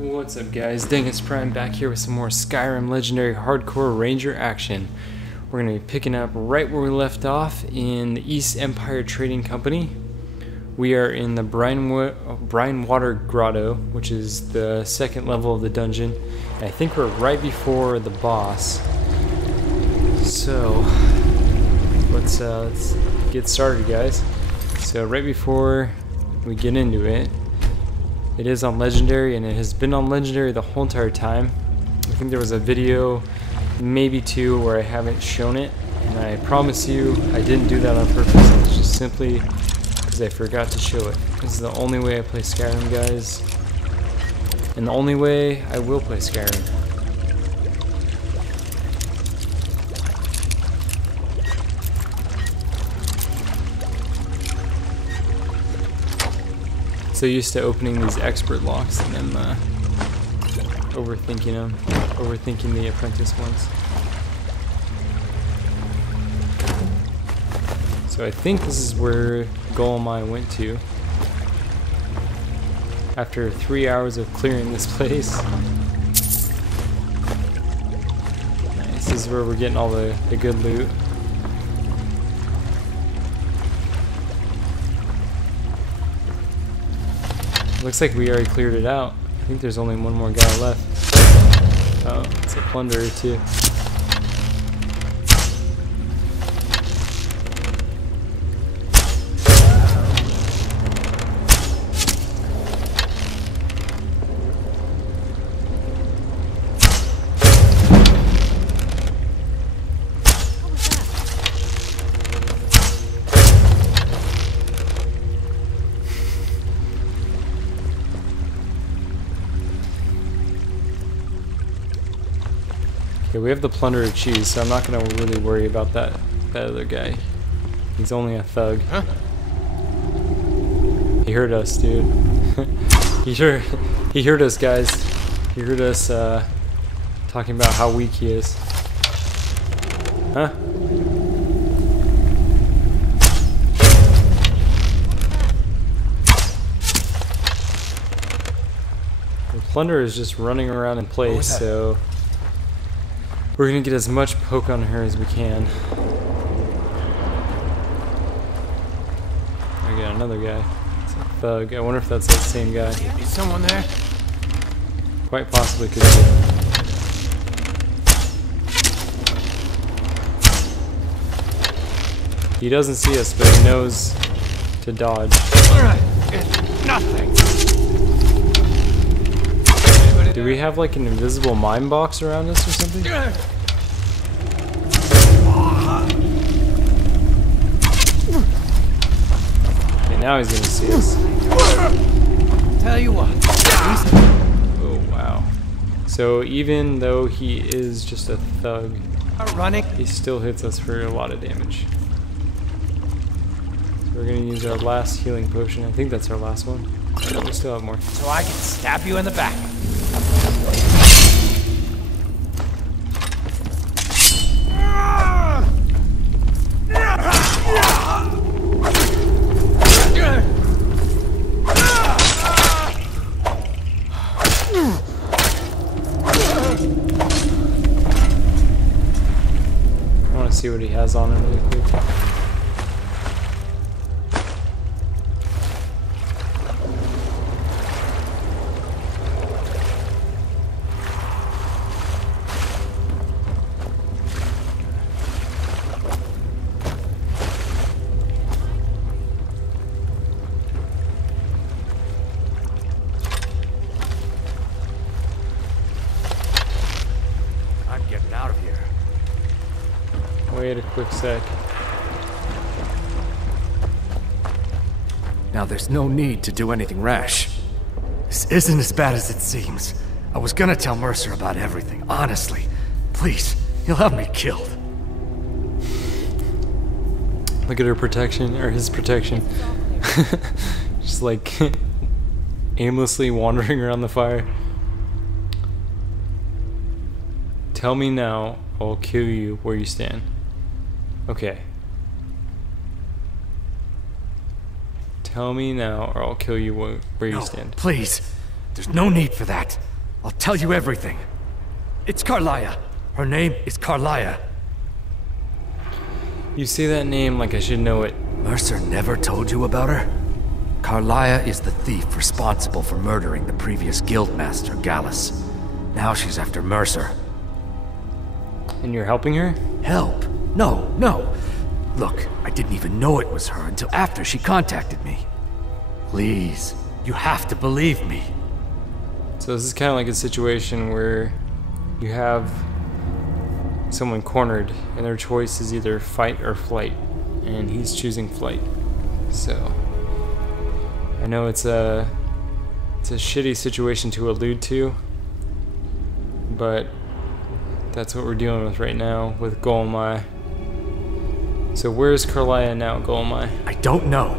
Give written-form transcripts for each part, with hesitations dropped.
What's up guys, DangusPrime back here with some more Skyrim Legendary Hardcore Ranger action. We're going to be picking up right where we left off in the East Empire Trading Company. We are in the Brine Water Grotto, which is the second level of the dungeon. And I think we're right before the boss. So, let's get started guys. So right before we get into it, it is on Legendary, and it has been on Legendary the whole entire time. I think there was a video, maybe two, where I haven't shown it, and I promise you I didn't do that on purpose. It's just simply because I forgot to show it. This is the only way I play Skyrim, guys, and the only way I will play Skyrim. So used to opening these expert locks and then overthinking them, overthinking the apprentice ones. So I think this is where Golem went to after 3 hours of clearing this place. Nice. This is where we're getting all the good loot. Looks like we already cleared it out. I think there's only one more guy left. Oh, it's a plunderer too. Okay, we have the plunderer cheese, so I'm not gonna really worry about that other guy. He's only a thug. Huh? He heard us, dude. he heard us, guys. He heard us talking about how weak he is. Huh? The plunderer is just running around in place, so we're gonna get as much poke on her as we can. I got another guy. It's a thug. I wonder if that's that same guy. Is someone there? Quite possibly could be. He doesn't see us, but he knows to dodge. Alright, it's nothing. Do we have like an invisible mine box around us or something? Okay, now he's gonna see us. Tell you what. Oh wow. So even though he is just a thug, Running. he still hits us for a lot of damage. So we're gonna use our last healing potion. I think that's our last one. No, we still have more. So I can stab you in the back. I want to see what he has on him really quick. I'm getting out of here. Wait a quick sec. Now there's no need to do anything rash. This isn't as bad as it seems. I was gonna tell Mercer about everything, honestly. Please, he'll have me killed. Look at her protection, or his protection. Just like aimlessly wandering around the fire. Tell me now, I'll kill you where you stand. Okay. Tell me now, or I'll kill you where you stand. Please. There's no need for that. I'll tell you everything. It's Carlia. Her name is Carlia. You say that name like I should know it. Mercer never told you about her? Carlia is the thief responsible for murdering the previous guildmaster, Gallus. Now she's after Mercer. And you're helping her? Help? No, no. Look, I didn't even know it was her until after she contacted me. Please, you have to believe me. So this is kind of like a situation where you have someone cornered and their choice is either fight or flight, and he's choosing flight. So I know it's a shitty situation to allude to, but that's what we're dealing with right now with Golmai. So where's Carlia now, Golmai? I don't know.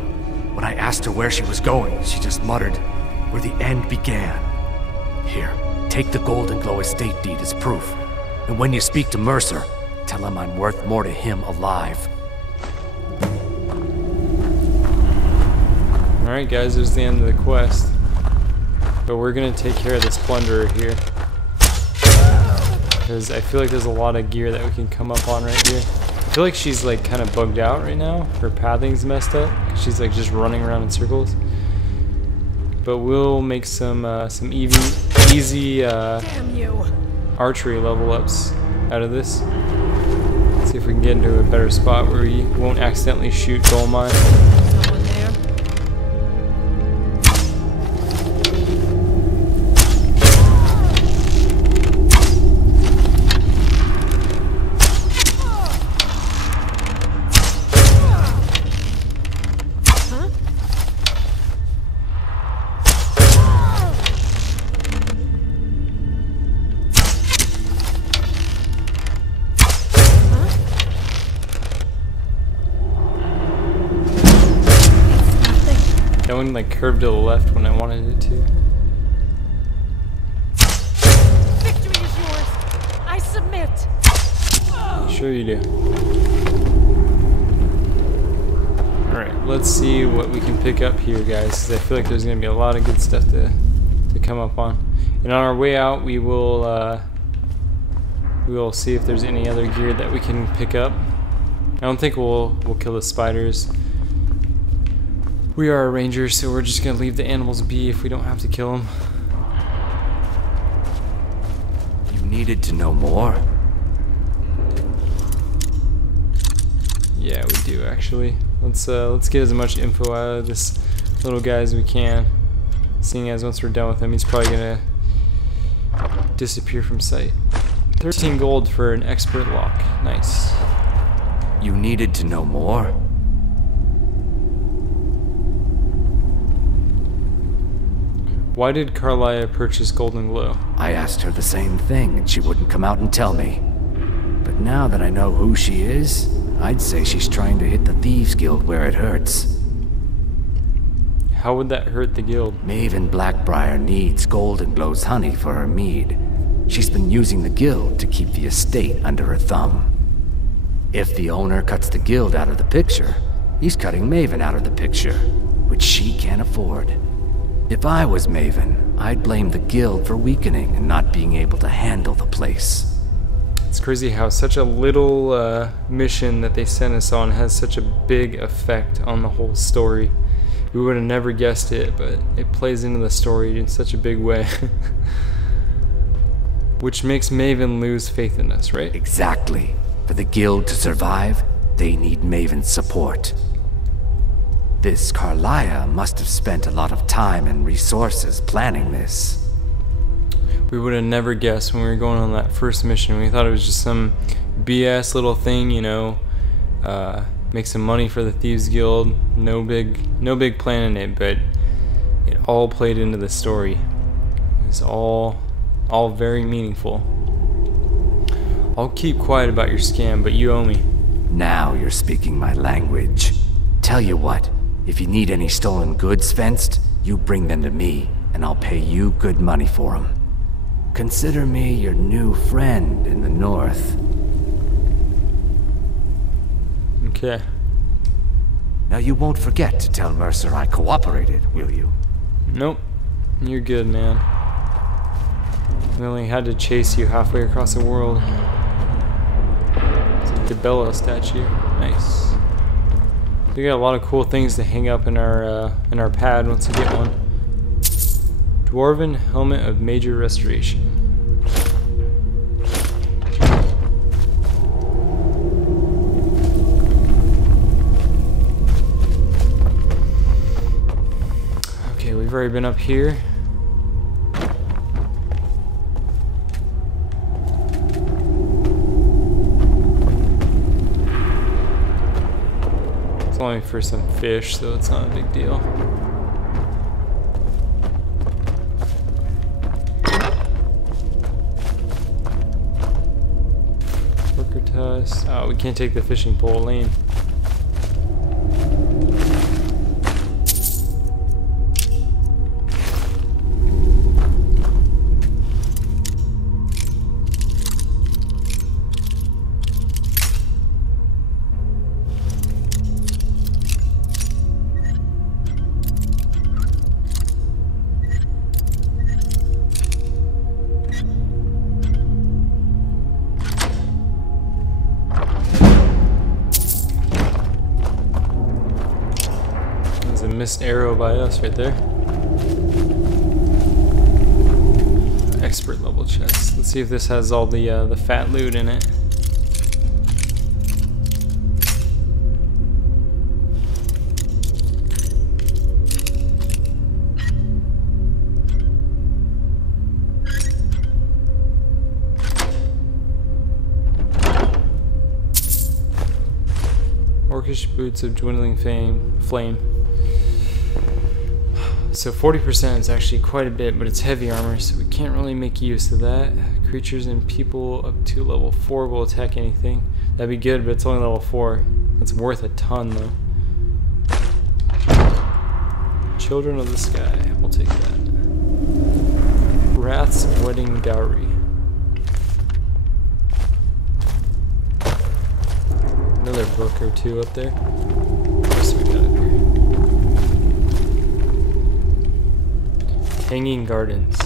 When I asked her where she was going, she just muttered, "Where the end began." Here, take the Golden Glow estate deed as proof. And when you speak to Mercer, tell him I'm worth more to him alive. Alright guys, there's the end of the quest. But we're gonna take care of this plunderer here. Because I feel like there's a lot of gear that we can come up on right here. I feel like she's like kind of bugged out right now. Her pathing's messed up. She's like just running around in circles. But we'll make some easy Damn you. archery level ups out of this. See if we can get into a better spot where we won't accidentally shoot Golmai. Someone there? That one like curved to the left when I wanted it to. Victory is yours. I submit. Sure you do. Alright, let's see what we can pick up here, guys, because I feel like there's going to be a lot of good stuff to come up on. And on our way out, we will see if there's any other gear that we can pick up. I don't think we'll kill the spiders. We are a ranger, so we're just going to leave the animals be if we don't have to kill them. You needed to know more? Yeah, we do actually. Let's get as much info out of this little guy as we can. Seeing as once we're done with him, he's probably gonna disappear from sight. 13 gold for an expert lock. Nice. You needed to know more? Why did Carlia purchase Golden Glow? I asked her the same thing, and she wouldn't come out and tell me. But now that I know who she is, I'd say she's trying to hit the Thieves Guild where it hurts. How would that hurt the guild? Maven Blackbriar needs Golden Glow's honey for her mead. She's been using the guild to keep the estate under her thumb. If the owner cuts the guild out of the picture, he's cutting Maven out of the picture, which she can't afford. If I was Maven, I'd blame the guild for weakening and not being able to handle the place. It's crazy how such a little mission that they sent us on has such a big effect on the whole story. We would have never guessed it, but it plays into the story in such a big way. Which makes Maven lose faith in us, right? Exactly. For the guild to survive, they need Maven's support. This Carlia must have spent a lot of time and resources planning this. We would have never guessed when we were going on that first mission. We thought it was just some BS little thing, you know, make some money for the Thieves Guild. No big plan in it, but it all played into the story. It was all very meaningful. I'll keep quiet about your scam, but you owe me. Now you're speaking my language. Tell you what, if you need any stolen goods fenced, you bring them to me, and I'll pay you good money for them. Consider me your new friend in the north. Okay. Now you won't forget to tell Mercer I cooperated, will you? Nope. You're good, man. We only had to chase you halfway across the world. It's a DeBella statue. Nice. We got a lot of cool things to hang up in our pad once we get one. Dwarven Helmet of Major Restoration. Okay, we've already been up here. It's only for some fish, so it's not a big deal. Oh, we can't take the fishing pole lane. Missed arrow by us right there. Expert level chest. Let's see if this has all the fat loot in it. Orcish boots of dwindling flame. So 40% is actually quite a bit, but it's heavy armor, so we can't really make use of that. Creatures and people up to level 4 will attack anything. That'd be good, but it's only level 4. That's worth a ton, though. Children of the Sky. We'll take that. Wrath's Wedding Dowry. Another book or two up there. What else we got up here? Hanging Gardens.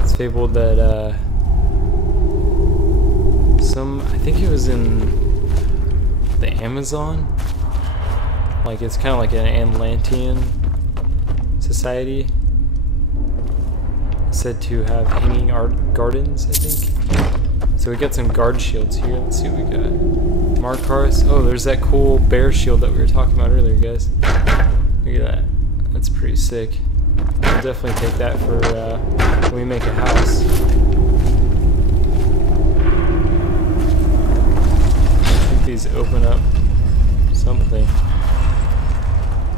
It's fabled that I think it was in the Amazon. Like it's kind of like an Atlantean society. Said to have hanging gardens, I think. So we got some guard shields here. Let's see what we got. Markars. Oh, there's that cool bear shield that we were talking about earlier, guys. Look at that. That's pretty sick. We'll definitely take that for when we make a house. I think these open up something.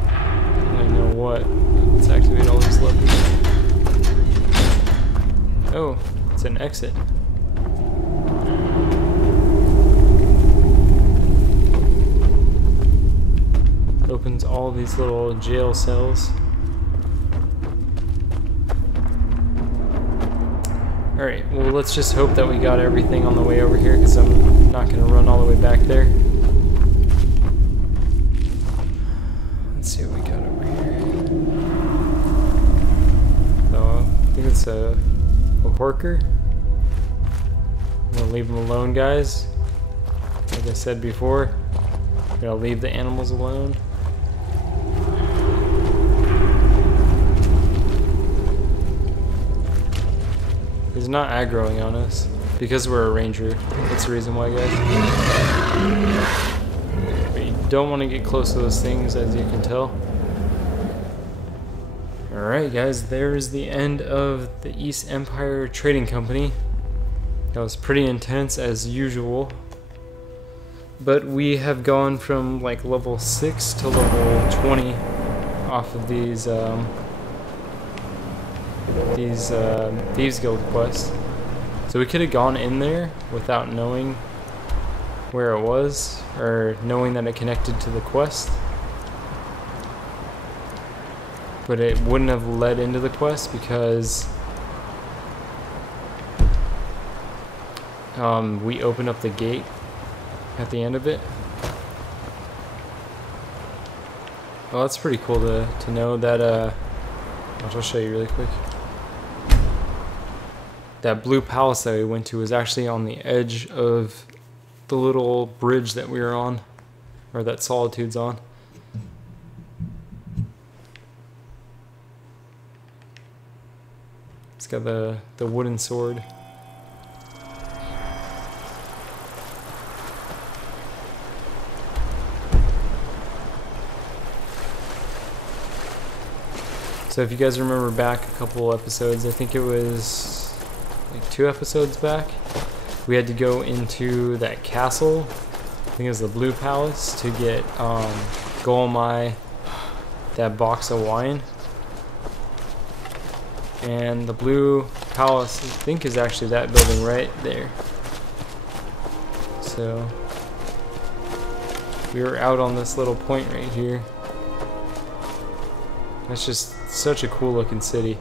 I don't really know what. Let's activate all these levers. Oh, it's an exit. Opens all these little jail cells. Alright, well let's just hope that we got everything on the way over here, because I'm not going to run all the way back there. Let's see what we got over here. So, I think it's a horker. I'm going to leave them alone, guys. Like I said before, I'm going to leave the animals alone. He's not aggroing on us because we're a ranger. That's the reason why, guys. But you don't want to get close to those things, as you can tell. Alright, guys, there's the end of the East Empire Trading Company. That was pretty intense, as usual. But we have gone from like level 6 to level 20 off of these Thieves Guild quests. So we could have gone in there without knowing where it was, or knowing that it connected to the quest. But it wouldn't have led into the quest because we opened up the gate at the end of it. Well, that's pretty cool to know that, I'll just show you really quick. that blue palace that we went to was actually on the edge of the little bridge that we were on, or that Solitude's on. It's got the wooden sword. So if you guys remember back a couple episodes, I think it was like 2 episodes back, we had to go into that castle, I think it was the Blue Palace, to get Golmai that box of wine. And the Blue Palace, I think, is actually that building right there. So we were out on this little point right here. That's just such a cool looking city.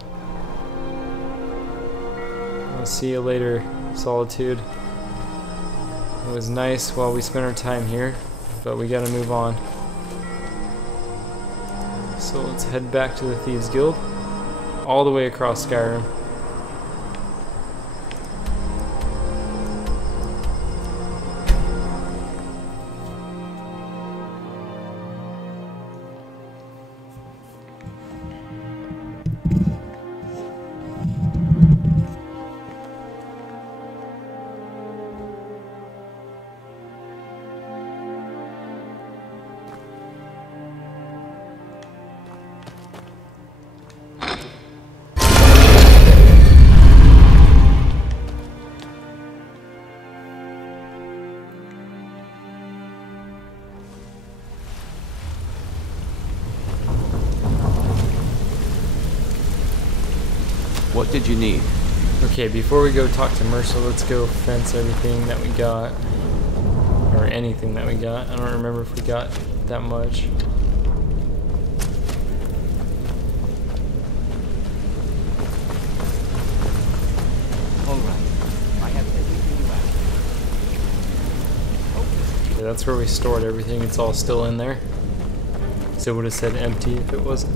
I'll see you later, Solitude. It was nice while we spent our time here, but we gotta move on. So let's head back to the Thieves Guild, all the way across Skyrim. What did you need? Okay, before we go talk to Mercer, let's go fence everything that we got. Or anything that we got. I don't remember if we got that much. Alright. I have everything you asked. Okay, that's where we stored everything. It's all still in there. So it would have said empty if it wasn't.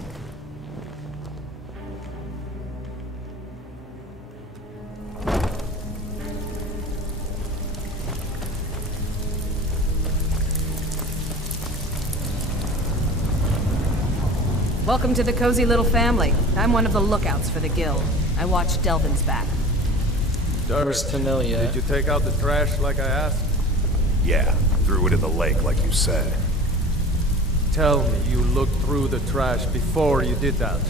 Welcome to the cozy little family. I'm one of the lookouts for the guild. I watch Delvin's back. Where's Tanelia? Did you take out the trash like I asked? Yeah, threw it in the lake like you said. Tell me you looked through the trash before you did that.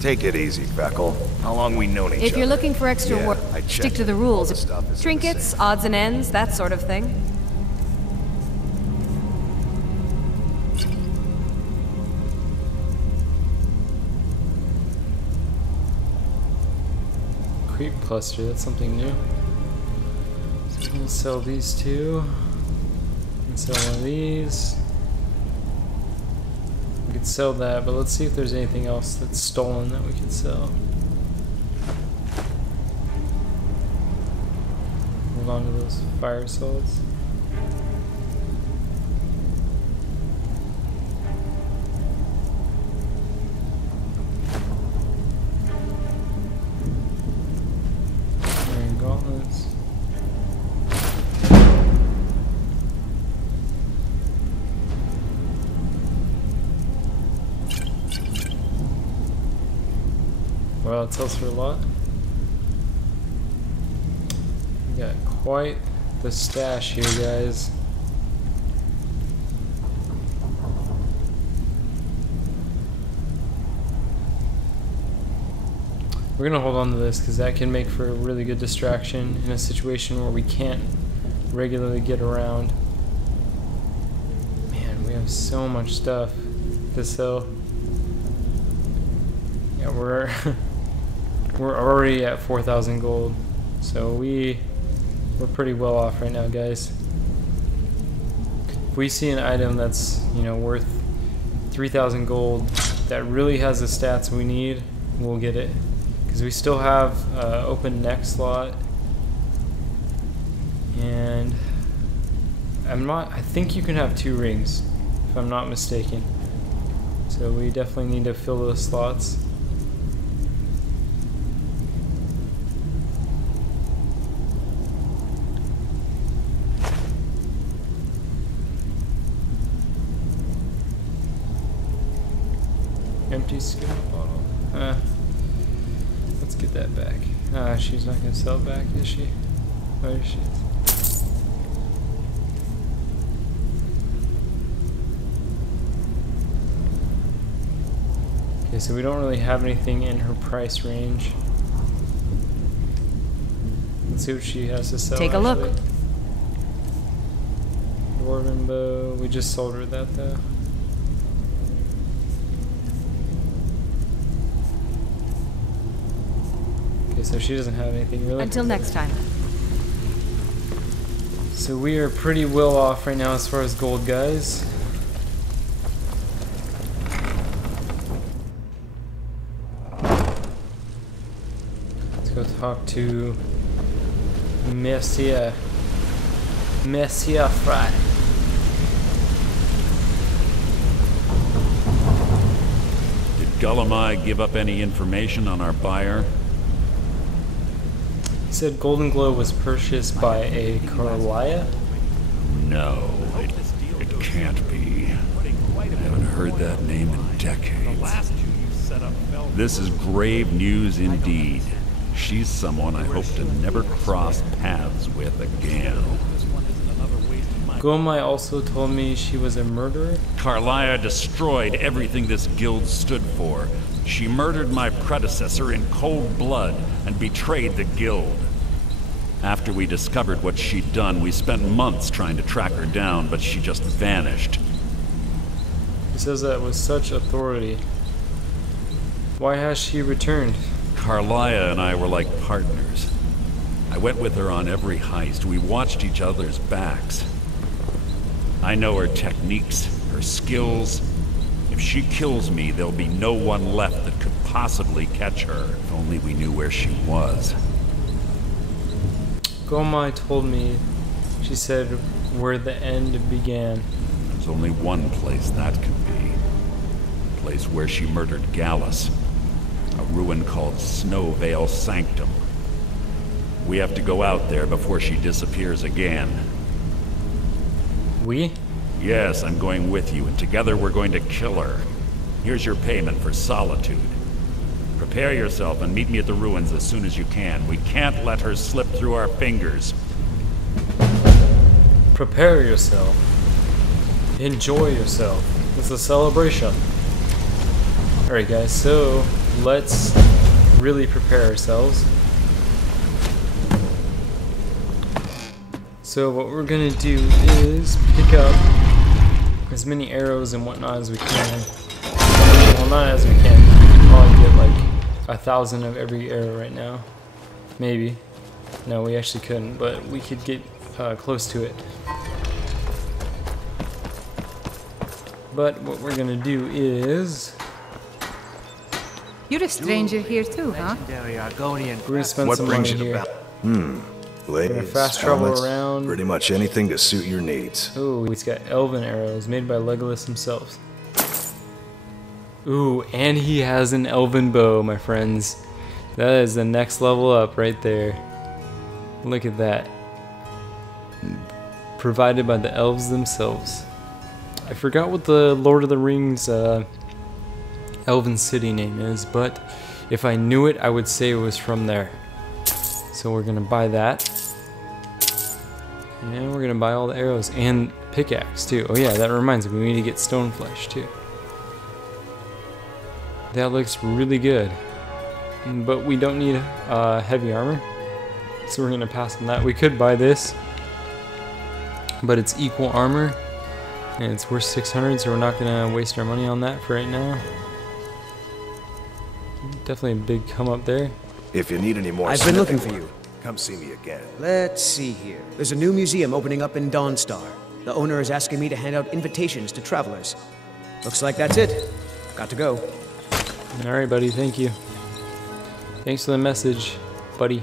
Take it easy, Feckle. How long we known each other? If you're looking for extra Yeah, work, I checked stick to it. the All rules. the stuff is in the Trinkets, sink. odds and ends, that sort of thing. Creep cluster, that's something new. So we can sell these two. We can sell one of these. We could sell that, but let's see if there's anything else that's stolen that we can sell. Hold on to those fire swords. Iron gauntlets. Wow, it sells for a lot. We got quite the stash here, guys. We're gonna hold on to this because that can make for a really good distraction in a situation where we can't regularly get around. Man, we have so much stuff to sell. Yeah, we're we're already at 4,000 gold, so we're pretty well off right now, guys. If we see an item that's, you know, worth 3,000 gold that really has the stats we need, we'll get it. Because we still have open neck slot, and I think you can have 2 rings, if I'm not mistaken. So we definitely need to fill those slots. Empty scale bottle. Let's get that back. She's not gonna sell it back, is she? Oh, is she? Okay, so we don't really have anything in her price range. Let's see what she has to sell. Take a look. Dwarven bow. We just sold her that though. Okay, so she doesn't have anything really. Until next time. So we are pretty well off right now as far as gold, guys. Let's go talk to Monsieur Fry. Did Gullamai give up any information on our buyer? He said Golden Glow was purchased by a Carlia? No, it can't be. I haven't heard that name in decades. This is grave news indeed. She's someone I hope to never cross paths with again. Gomai also told me she was a murderer? Carlia destroyed everything this guild stood for. She murdered my predecessor in cold blood and betrayed the guild. After we discovered what she'd done, we spent months trying to track her down, but she just vanished. He says that with such authority. Why has she returned? Carlia and I were like partners. I went with her on every heist. We watched each other's backs. I know her techniques, her skills. If she kills me, there'll be no one left that could possibly catch her. If only we knew where she was. Gomai told me, she said, where the end began. There's only one place that could be. The place where she murdered Gallus. A ruin called Snowvale Sanctum. We have to go out there before she disappears again. We? Yes, I'm going with you, and together we're going to kill her. Here's your payment for solitude. Prepare yourself and meet me at the ruins as soon as you can. We can't let her slip through our fingers. Prepare yourself. Enjoy yourself. It's a celebration. Alright guys, so let's really prepare ourselves. So what we're gonna do is pick up as many arrows and whatnot as we can. Well, not as we can. We can probably get like 1,000 of every arrow right now. Maybe. No, we actually couldn't, but we could get close to it. But what we're gonna do is... You're a stranger here too, huh? we're gonna spend What some brings money you to here. Blades, fast travel helmets, around. pretty much anything to suit your needs. Ooh, he's got elven arrows made by Legolas himself. Ooh, and he has an elven bow, my friends. That is the next level up right there. Look at that. Provided by the elves themselves. I forgot what the Lord of the Rings elven city name is, but if I knew it, I would say it was from there. So we're gonna buy that. And we're gonna buy all the arrows and pickaxe too. Oh yeah, that reminds me, we need to get stone flesh too. That looks really good. But we don't need heavy armor. So we're gonna pass on that. We could buy this, but it's equal armor. And it's worth 600, so we're not gonna waste our money on that for right now. Definitely a big come up there. If you need any more I've been looking for you. come see me again. Let's see here. There's a new museum opening up in Dawnstar. The owner is asking me to hand out invitations to travelers. Looks like that's it. Got to go. Alright, buddy, thank you. Thanks for the message, buddy.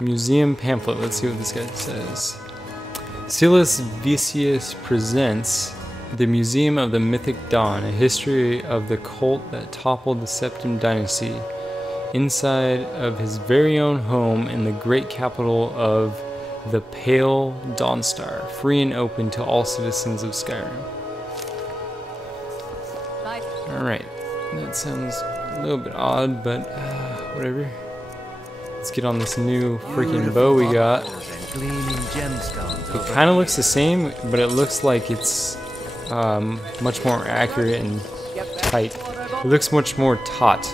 Museum pamphlet, let's see what this guy says. Silas Vicius presents The Museum of the Mythic Dawn, a history of the cult that toppled the Septim dynasty, inside of his very own home in the great capital of the Pale Dawnstar, free and open to all citizens of Skyrim. Alright, that sounds a little bit odd, but whatever. Let's get on this new freaking bow we got. It kind of looks the same, but it looks like it's much more accurate and tight. It looks much more taut.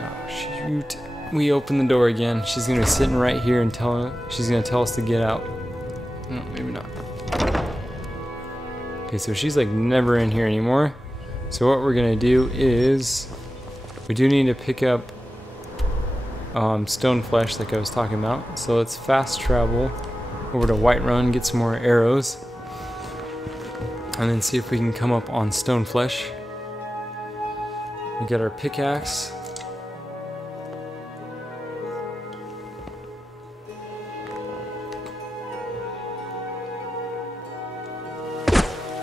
Oh shoot. We open the door again. She's gonna be sitting right here and she's gonna tell us to get out. No, maybe not. Okay, so she's like never in here anymore. So what we're gonna do is we do need to pick up stone flesh like I was talking about. So let's fast travel over to Whiterun, get some more arrows, and then see if we can come up on stone flesh. We got our pickaxe.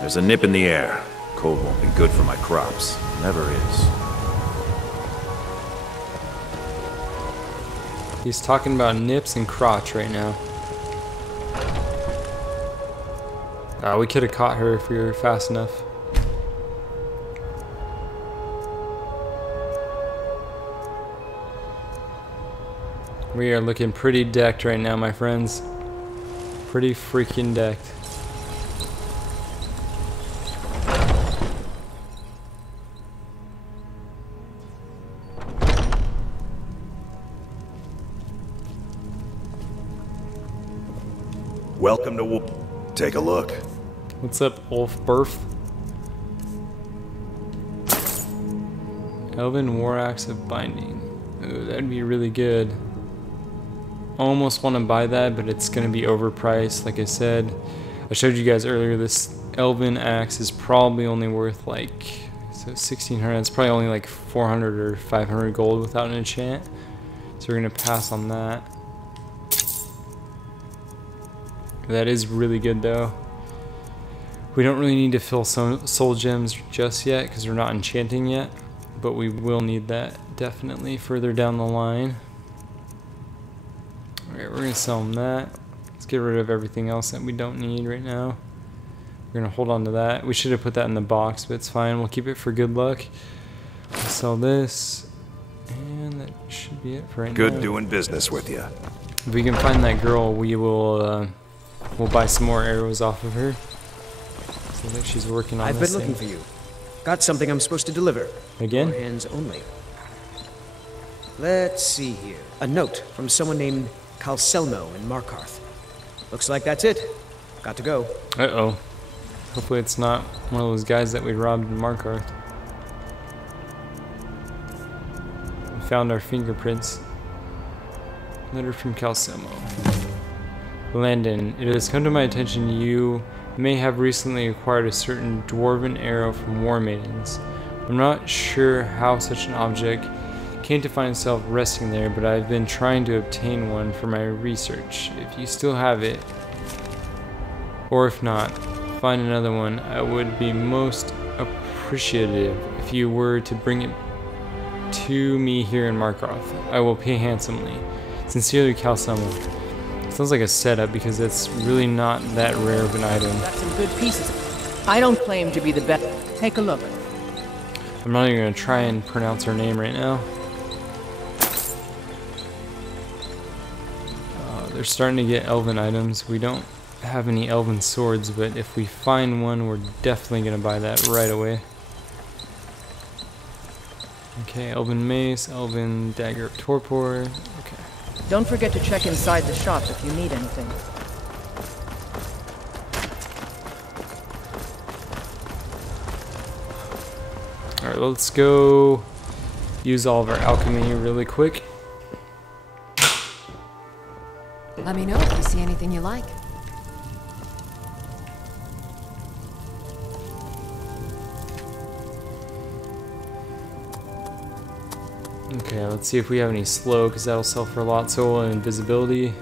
There's a nip in the air. Cold won't be good for my crops. Never is. He's talking about nips and crotch right now. We could have caught her if we were fast enough. We are looking pretty decked right now, my friends. Pretty freaking decked. Welcome to Take a look. What's up, Ulfberf? Elven War Axe of Binding. Ooh, that'd be really good. Almost want to buy that, but it's going to be overpriced. Like I said, I showed you guys earlier, this Elven Axe is probably only worth like, so 1600. It's probably only like 400 or 500 gold without an enchant. So we're going to pass on that. That is really good though. We don't really need to fill some soul gems just yet because we're not enchanting yet, but we will need that definitely further down the line. Alright, we're going to sell them that. Let's get rid of everything else that we don't need right now. We're going to hold on to that. We should have put that in the box, but it's fine. We'll keep it for good luck. We'll sell this, and that should be it for right now. Good doing business with you. If we can find that girl, we will we'll buy some more arrows off of her. Sounds like she's working on I've this been looking for you. Got something I'm supposed to deliver. Again? For hands only. Let's see here. A note from someone named Calcelmo in Markarth. Looks like that's it. Got to go. Uh-oh. Hopefully it's not one of those guys that we robbed in Markarth. We found our fingerprints. Letter from Calcelmo. Landon, it has come to my attention you may have recently acquired a certain dwarven arrow from War Maidens. I'm not sure how such an object came to find itself resting there, but I've been trying to obtain one for my research. If you still have it, or if not, find another one. I would be most appreciative if you were to bring it to me here in Markarth. I will pay handsomely. Sincerely, Calcelmo. Sounds like a setup because it's really not that rare of an item. Got some good pieces. I don't claim to be the best. Take a look. I'm not even going to try and pronounce her name right now. They're starting to get elven items. We don't have any elven swords, but if we find one, we're definitely going to buy that right away. Okay, elven mace, elven dagger of torpor. Okay. Don't forget to check inside the shop if you need anything. Alright, let's go use all of our alchemy really quick. Let me know if you see anything you like. Okay, let's see if we have any slow, because that'll sell for a lot. So invisibility.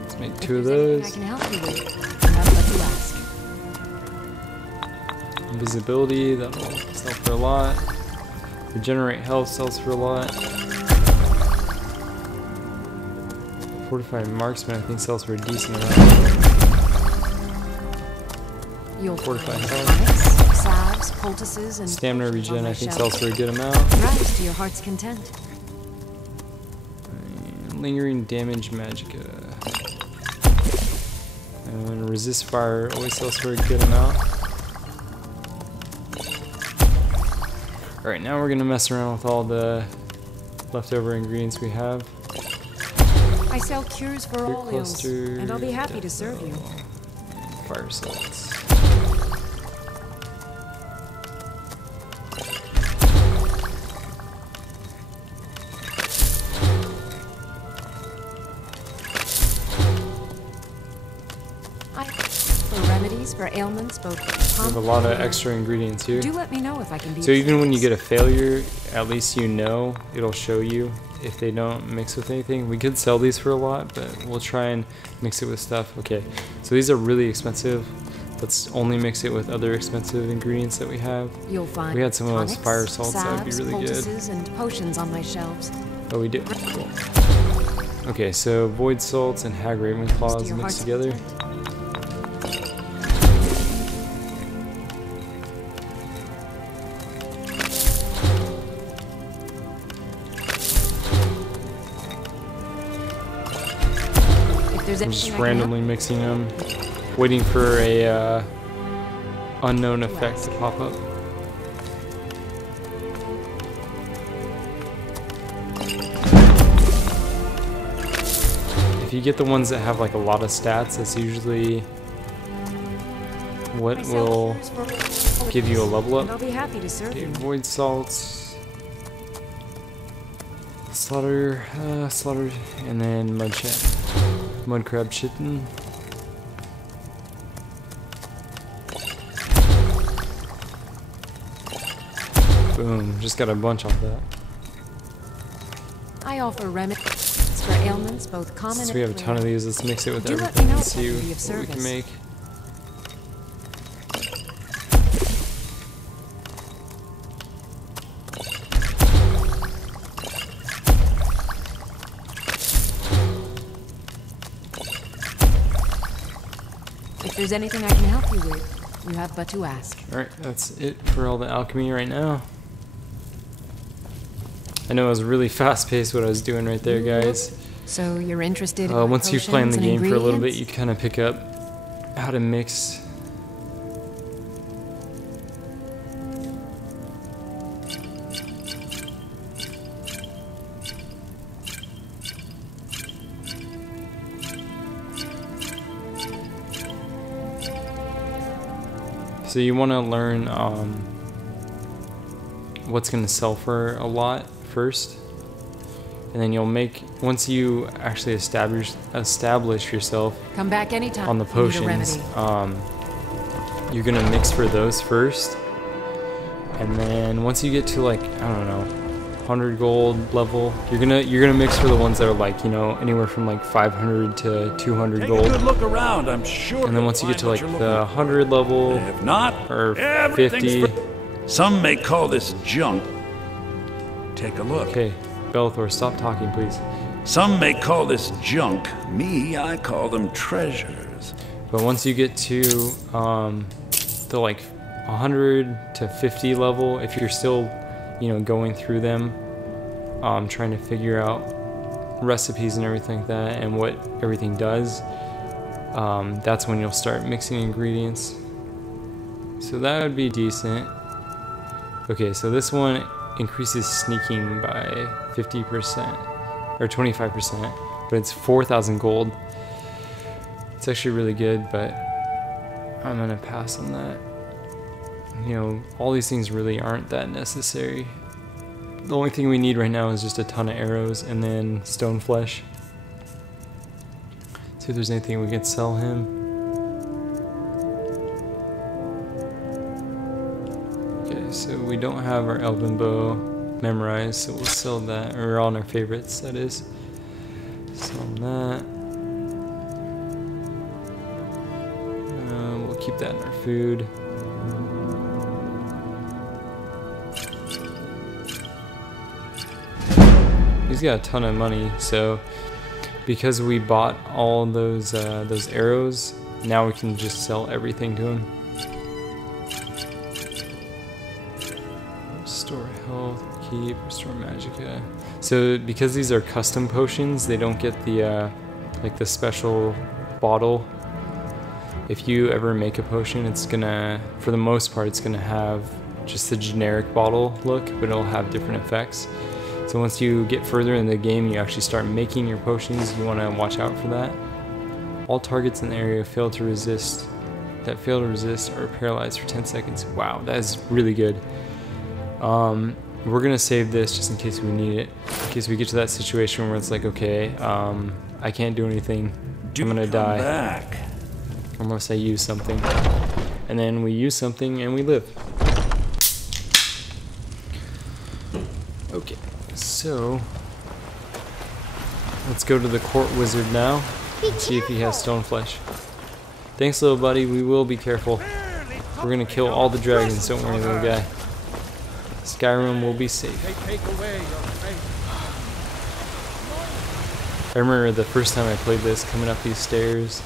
Let's make 2 of those. I can help you with. Not what you ask. Invisibility, that'll sell for a lot. Regenerate health sells for a lot. Fortified marksman, I think, sells for a decent amount. You'll Fortify find health. tonics, salves, poultices, and Stamina potions on regen my I think shelves. sells for a good amount. Rise to your heart's content. And lingering damage magicka. And resist fire always sells for a good amount. Alright, now we're gonna mess around with all the leftover ingredients we have. I sell cures for Root all ills, cluster, and I'll be happy to serve you. Fire salts. For remedies for ailments, both We have a lot of extra ingredients here. Do let me know if I can be. So even when you get a failure, at least you know it'll show you if they don't mix with anything. We could sell these for a lot, but we'll try and mix it with stuff. Okay, so these are really expensive. Let's only mix it with other expensive ingredients that we have. You'll find We had some of those tonics, fire salts that would be salves, really good. poultices, and potions on my shelves. Oh, we do. Cool. Okay, so void salts and hag raven claws your mixed heart's together. content. If there's I'm just anything I can help- randomly mixing them, waiting for a unknown effect to pop up. If you get the ones that have like a lot of stats, that's usually what I sell will cures for all give you a ills, level and I'll up. be happy to serve Okay, you. void salts, slaughter, and then mud crab chitin. Boom, just got a bunch off that. I offer remedies for ailments, both common Since and we have a rare. ton of these, let's mix it with Do let me everything know and if see I can be of what we can service. make. If there's anything I can help you with, you have but to ask. Alright, that's it for all the alchemy right now. I know it was really fast paced what I was doing right there, guys. So you're interested in my Once you play in the potions and game for a little bit, ingredients? you kind of pick up how to mix. So you want to learn what's going to sell for a lot first, and then you'll make, once you actually establish yourself Come back anytime. on the if you need a potions, remedy. you're gonna mix for those first, and then once you get to like, I don't know, 100 gold level, you're gonna mix for the ones that are like, you know, anywhere from like 500 to 200 Take gold. a good look around, I'm sure. And then once you get to like the 100 level If not, or everything's 50, some may call this junk. Take a look. okay, Belthor, stop talking, please. Some may call this junk. Me, I call them treasures. But once you get to the like 100 to 50 level, if you're still, you know, going through them, trying to figure out recipes and everything like that and what everything does, that's when you'll start mixing ingredients. So that would be decent. Okay, so this one increases sneaking by 50% or 25%, but it's 4,000 gold. It's actually really good, but I'm gonna pass on that. You know, all these things really aren't that necessary. The only thing we need right now is just a ton of arrows and then stone flesh. See if there's anything we can sell him. Okay, so we don't have our elven bow memorized, so we'll sell that, or on our favorites, that is. Sell that. We'll keep that in our food. He's got a ton of money, so because we bought all those arrows, now we can just sell everything to him. Restore health, keep, restore magicka. So because these are custom potions, they don't get the like the special bottle. If you ever make a potion, it's gonna, for the most part, it's gonna have just the generic bottle look, but it'll have different effects. So once you get further in the game, you actually start making your potions, you want to watch out for that. All targets in the area fail to resist are paralyzed for 10 seconds. Wow, that is really good. We're gonna save this just in case we need it. In case we get to that situation where it's like, okay, I can't do anything, I'm gonna die. Back. Unless I use something. And then we use something and we live. Okay, so let's go to the court wizard now and see if he has stone flesh. Thanks, little buddy, we will be careful. We're gonna kill all the dragons, don't worry, little guy. Skyrim will be safe. I remember the first time I played this, coming up these stairs.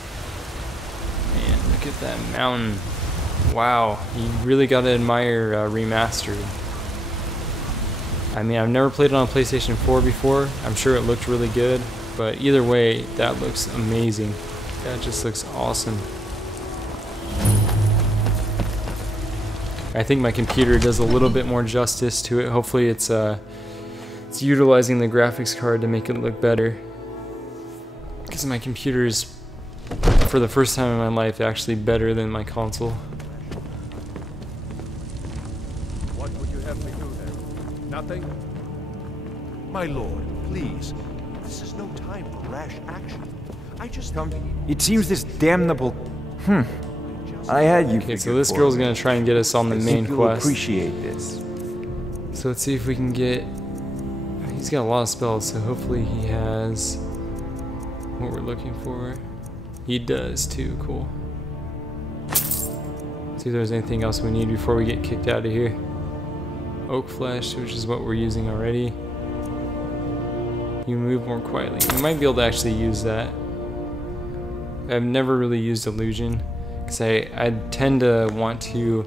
Man, look at that mountain. Wow, you really gotta admire Remastered. I mean, I've never played it on PlayStation 4 before. I'm sure it looked really good, but either way, that looks amazing. That just looks awesome. I think my computer does a little bit more justice to it. Hopefully it's utilizing the graphics card to make it look better. Because my computer is, for the first time in my life, actually better than my console. What would you have me do then? Nothing? My lord, please. This is no time for rash action. I just come. It seems this damnable. I had you. Okay, so this girl's gonna try and get us on the main quest. Appreciate this. So let's see if we can get. He's got a lot of spells, so hopefully he has what we're looking for. He does too. Cool. See if there's anything else we need before we get kicked out of here. Oak flesh, which is what we're using already. You move more quietly. We might be able to actually use that. I've never really used illusion because I tend to want to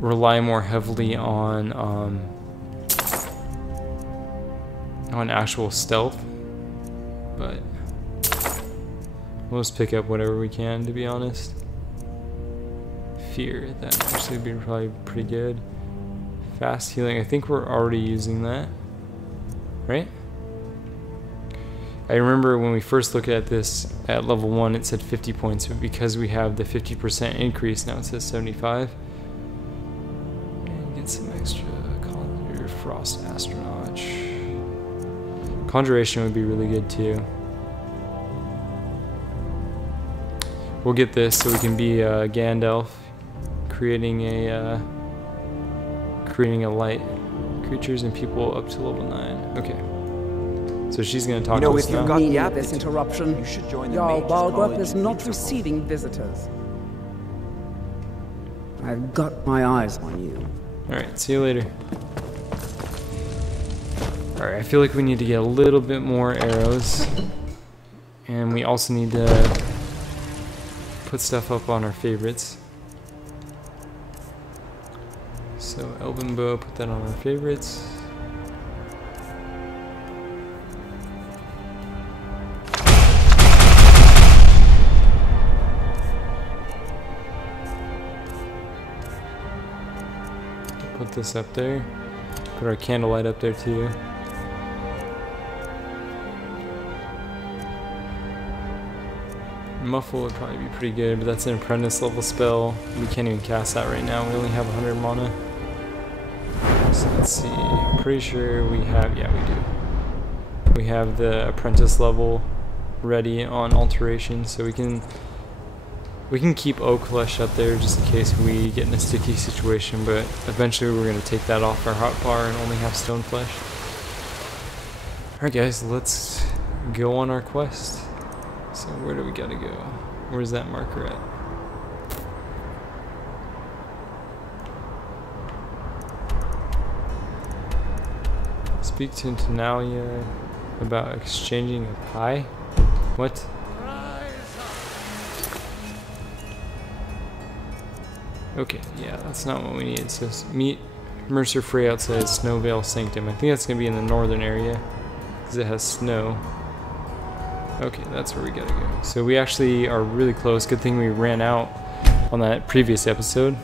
rely more heavily on actual stealth, but we'll just pick up whatever we can, to be honest. Fear, that actually would be probably pretty good. Fast healing, I think we're already using that, right? I remember when we first looked at this at level 1, it said 50 points, but because we have the 50% increase, now it says 75. And get some extra Conjure, Frost Astronaut. Conjuration would be really good too. We'll get this so we can be Gandalf, creating a light. Creatures and people up to level 9. Okay. So she's going to talk to us now. Got the this interruption. Jarl Balgrup is not receiving visitors. I've got my eyes on you. Alright, see you later. Alright, I feel like we need to get a little bit more arrows. And we also need to put stuff up on our favorites. So Elven Bow, put that on our favorites. Put this up there. Put our candlelight up there too. Muffle would probably be pretty good, but that's an apprentice level spell. We can't even cast that right now. We only have 100 mana. So let's see. I'm pretty sure we have, yeah, we do. We have the apprentice level ready on alteration, so we can keep oak flesh up there just in case we get in a sticky situation, but eventually we're going to take that off our hotbar and only have stone flesh. Alright guys, let's go on our quest. So where do we gotta go? Where's that marker at? Speak to Tenalia about exchanging a pie? What? Okay, yeah, that's not what we need. It says meet Mercer Frey outside Snowvale Sanctum. I think that's going to be in the northern area because it has snow. Okay, that's where we gotta go. So we actually are really close. Good thing we ran out on that previous episode.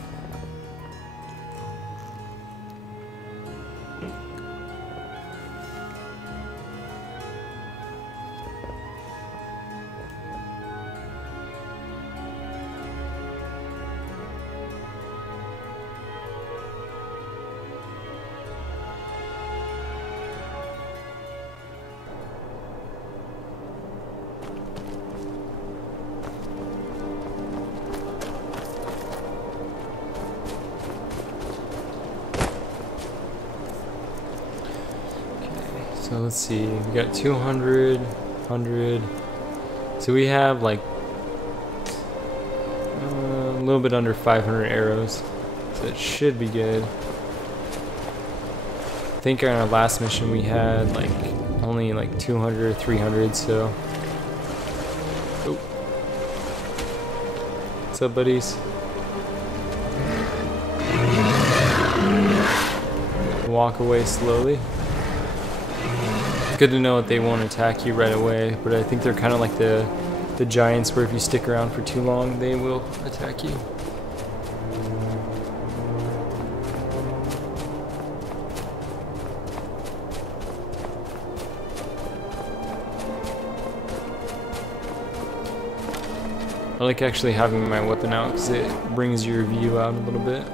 So let's see, we got 200, 100, so we have like a little bit under 500 arrows, so it should be good. I think on our last mission we had like only like 200 or 300, so. Oh. What's up, buddies? Walk away slowly. Good to know that they won't attack you right away, but I think they're kind of like the giants where if you stick around for too long, they will attack you. I like actually having my weapon out because it brings your view out a little bit.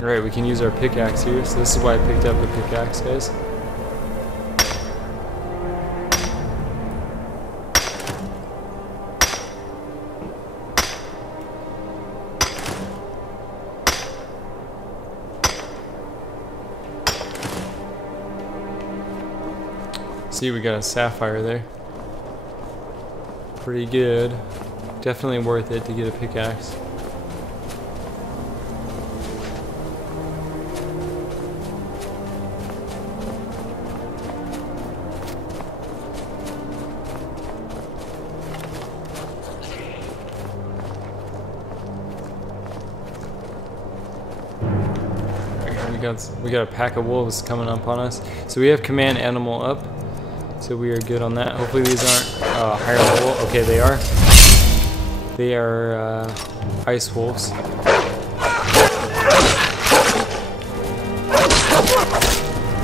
Alright, we can use our pickaxe here, so this is why I picked up a pickaxe, guys. See, we got a sapphire there. Pretty good. Definitely worth it to get a pickaxe. We got a pack of wolves coming up on us. So we have command animal up. So we are good on that. Hopefully these aren't higher level. Okay, they are. They are ice wolves.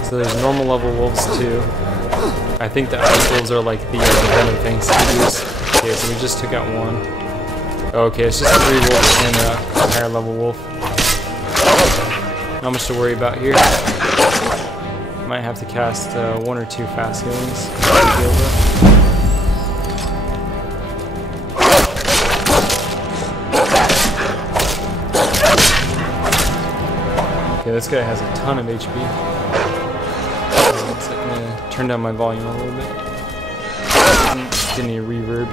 So there's normal level wolves too. I think the ice wolves are like the venom fangs to use. Okay, so we just took out one. Okay, it's just 3 wolves and a higher level wolf. Not much to worry about here. Might have to cast 1 or 2 fast healings. Okay, this guy has a ton of HP. So I'm gonna turn down my volume a little bit. Get any reverb.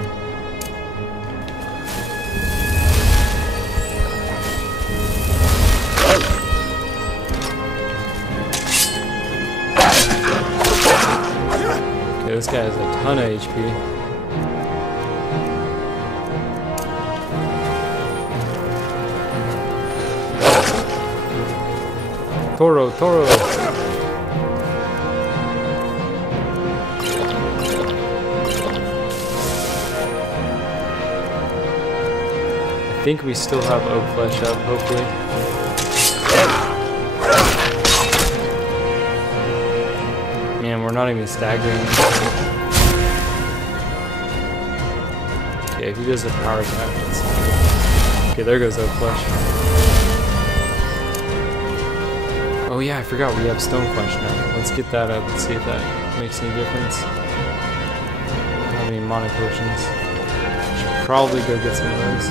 This guy has a ton of HP. Toro. I think we still have oak flesh up, hopefully. Man, we're not even staggering. Okay, if he does a power attack, that's... Okay, there goes oak flesh. Oh yeah, I forgot we have stone flesh now. Let's get that up and see if that makes any difference. I don't have any mana potions. Should probably go get some of those.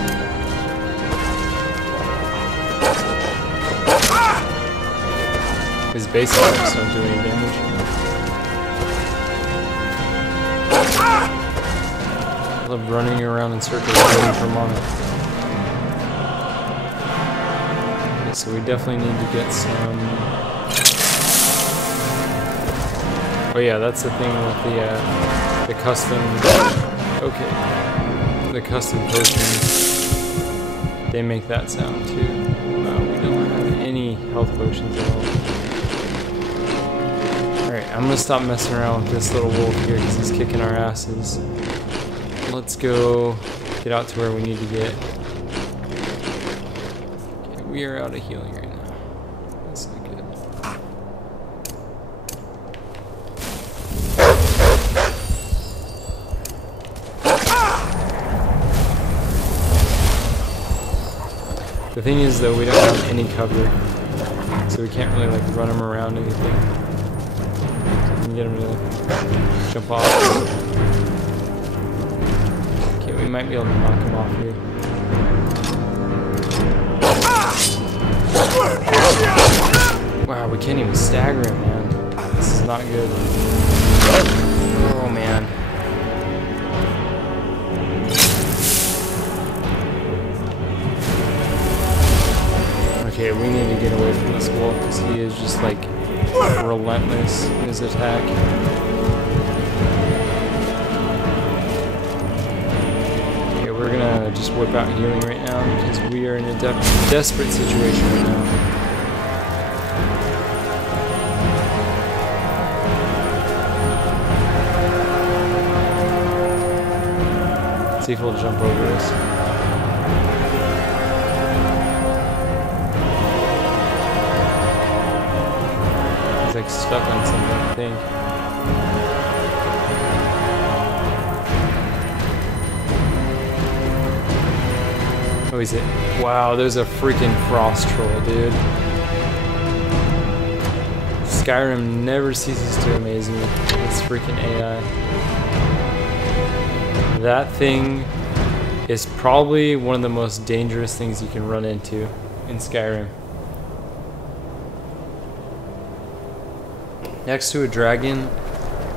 His basic attacks don't do any damage. I love running around in circles waiting for mana. Okay, so we definitely need to get some... Oh yeah, that's the thing with the custom... Okay. the custom potions, they make that sound too. We don't have any health potions at all. Alright, I'm gonna stop messing around with this little wolf here because he's kicking our asses. Let's go get out to where we need to get. Okay, we are out of healing right now. That's not good. The thing is though, we don't have any cover, so we can't really like run him around anything. And get him to jump off. Okay, we might be able to knock him off here. Wow, we can't even stagger him, man. This is not good. Oh man. Okay, we need to get away from this wolf because he is just like relentless in his attack. Okay, we're gonna just whip out healing right now because we are in a desperate situation right now. Let's see if he'll jump over us. He's like stuck on something, I think. Oh, he's it. Wow, there's a freaking frost troll, dude. Skyrim never ceases to amaze me. It's freaking AI. That thing is probably one of the most dangerous things you can run into in Skyrim. Next to a dragon,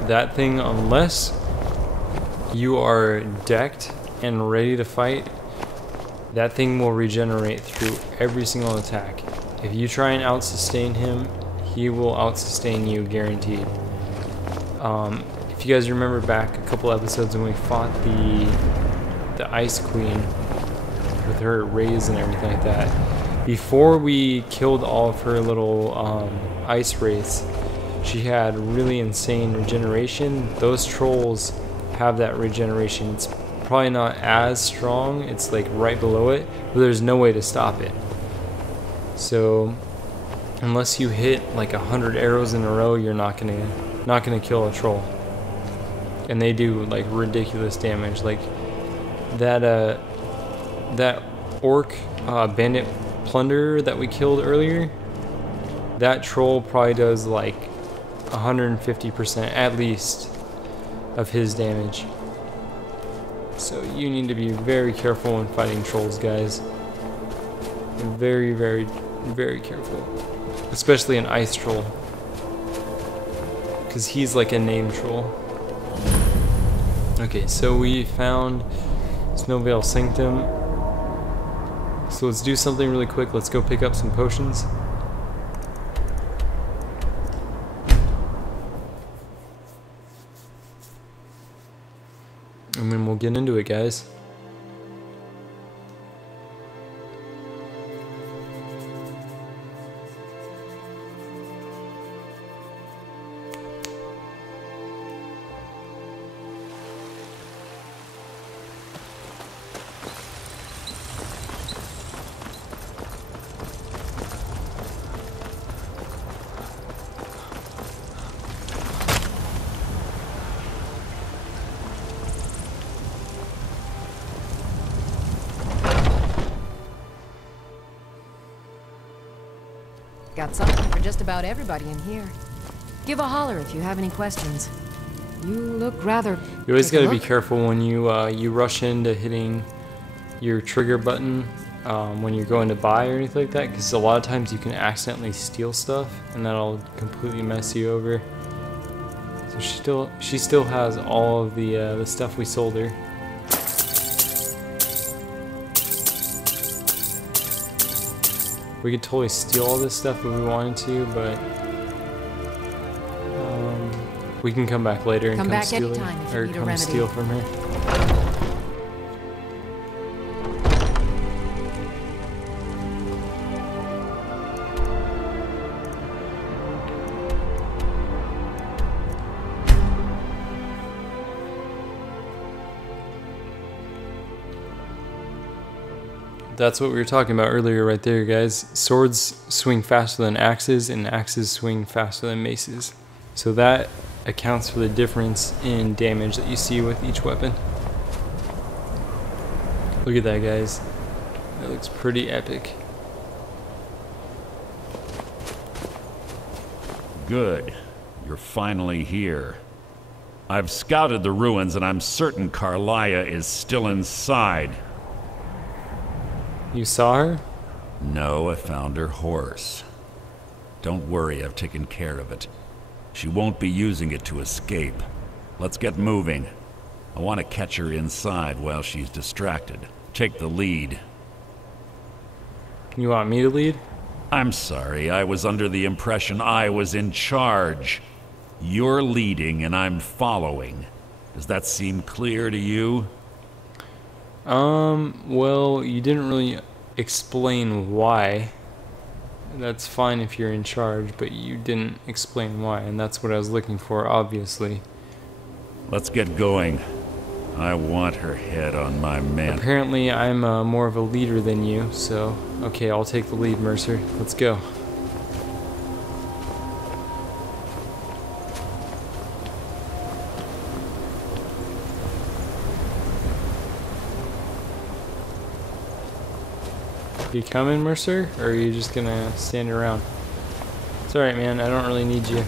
that thing, unless you are decked and ready to fight, that thing will regenerate through every single attack. If you try and out-sustain him, he will out-sustain you, guaranteed. If you guys remember back a couple episodes when we fought the Ice Queen with her rays and everything like that, before we killed all of her little ice wraiths, she had really insane regeneration. Those trolls have that regeneration. It's probably not as strong, it's like right below it, but there's no way to stop it. So unless you hit like 100 arrows in a row, you're not gonna kill a troll. And they do like ridiculous damage. Like that orc bandit plunderer that we killed earlier, that troll probably does like 150% at least of his damage. So you need to be very careful when fighting trolls, guys. Very, very, very careful. Especially an ice troll, because he's like a name troll. Okay, so we found Snowvale Sanctum. So let's do something really quick. Let's go pick up some potions. And then we'll get into it, guys. Got something for just about everybody in here. Give a holler if you have any questions. You look rather... You always gotta be careful when you you rush into hitting your trigger button when you're going to buy or anything like that, because a lot of times you can accidentally steal stuff and that'll completely mess you over. So she still has all of the stuff we sold her. We could totally steal all this stuff if we wanted to, but we can come back later and come steal it, or come steal from her. That's what we were talking about earlier right there, guys. Swords swing faster than axes, and axes swing faster than maces. So that accounts for the difference in damage that you see with each weapon. Look at that, guys. That looks pretty epic. Good. You're finally here. I've scouted the ruins and I'm certain Carlia is still inside. You saw her? No, I found her horse. Don't worry, I've taken care of it. She won't be using it to escape. Let's get moving. I want to catch her inside while she's distracted. Take the lead. You want me to lead? I'm sorry, I was under the impression I was in charge. You're leading and I'm following. Does that seem clear to you? Well, you didn't really explain why. That's fine if you're in charge, but you didn't explain why, and that's what I was looking for, obviously. Let's get going. I want her head on my man. Apparently, I'm more of a leader than you, so... Okay, I'll take the lead, Mercer. Let's go. You coming, Mercer? Or are you just gonna stand around? It's alright, man. I don't really need you.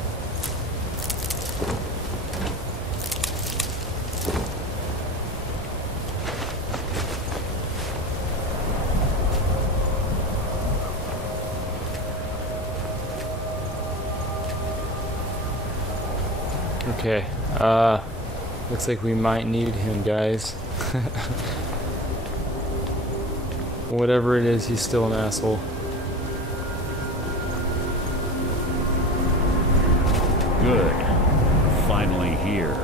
Okay. Looks like we might need him, guys. Whatever it is, he's still an asshole. Good. Finally here.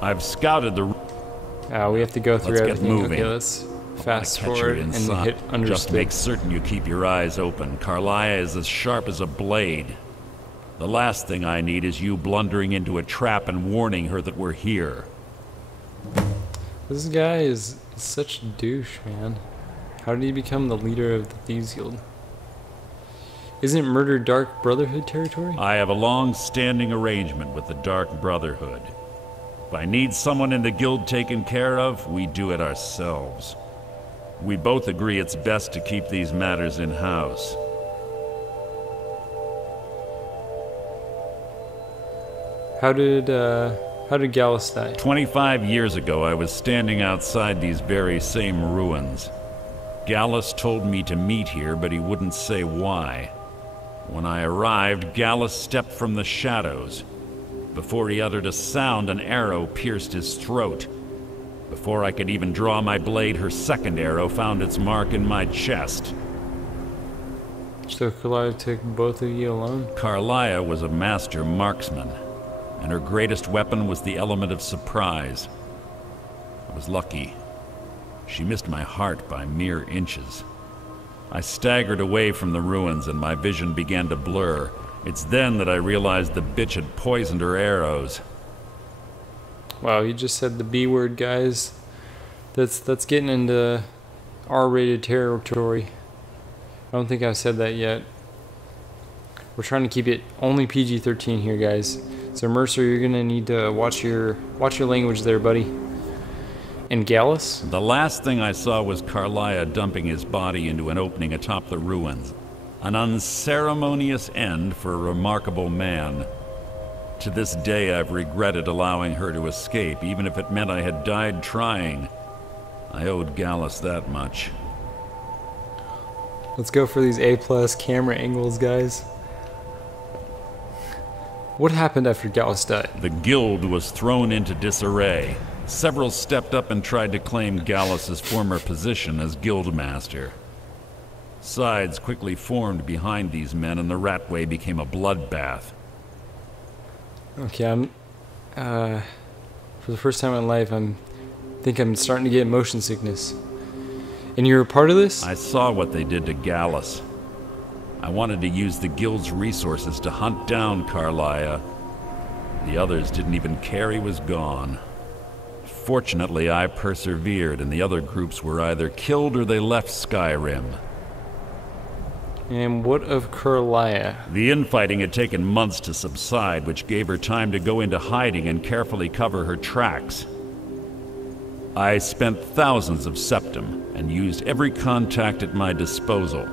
I've scouted the... We have to go through Let's everything. Get moving. Okay, let's fast forward and hit understood. Just make certain you keep your eyes open. Carlia is as sharp as a blade. The last thing I need is you blundering into a trap and warning her that we're here. This guy is such a douche, man. How did he become the leader of the Thieves Guild? Isn't murder Dark Brotherhood territory? I have a long-standing arrangement with the Dark Brotherhood. If I need someone in the guild taken care of, we do it ourselves. We both agree it's best to keep these matters in-house. How did Gallus die? 25 years ago, I was standing outside these very same ruins. Gallus told me to meet here, but he wouldn't say why. When I arrived, Gallus stepped from the shadows. Before he uttered a sound, an arrow pierced his throat. Before I could even draw my blade, her second arrow found its mark in my chest. So Carlia took both of you alone? Carlia was a master marksman, and her greatest weapon was the element of surprise. I was lucky. She missed my heart by mere inches. I staggered away from the ruins and my vision began to blur. It's then that I realized the bitch had poisoned her arrows. Wow, you just said the B word, guys. That's getting into R-rated territory. I don't think I've said that yet. We're trying to keep it only PG-13 here, guys. So Mercer, you're gonna need to watch your language there, buddy. And Gallus? The last thing I saw was Carlia dumping his body into an opening atop the ruins. An unceremonious end for a remarkable man. To this day, I've regretted allowing her to escape, even if it meant I had died trying. I owed Gallus that much. Let's go for these A+ camera angles, guys. What happened after Gallus died? The guild was thrown into disarray. Several stepped up and tried to claim Gallus's former position as guildmaster. Sides quickly formed behind these men, and the Ratway became a bloodbath. Okay, for the first time in my life, I think I'm starting to get motion sickness. And you're a part of this? I saw what they did to Gallus. I wanted to use the guild's resources to hunt down Carlia. The others didn't even care he was gone. Fortunately, I persevered, and the other groups were either killed or they left Skyrim. And what of Kurlaya? The infighting had taken months to subside, which gave her time to go into hiding and carefully cover her tracks. I spent thousands of Septum and used every contact at my disposal.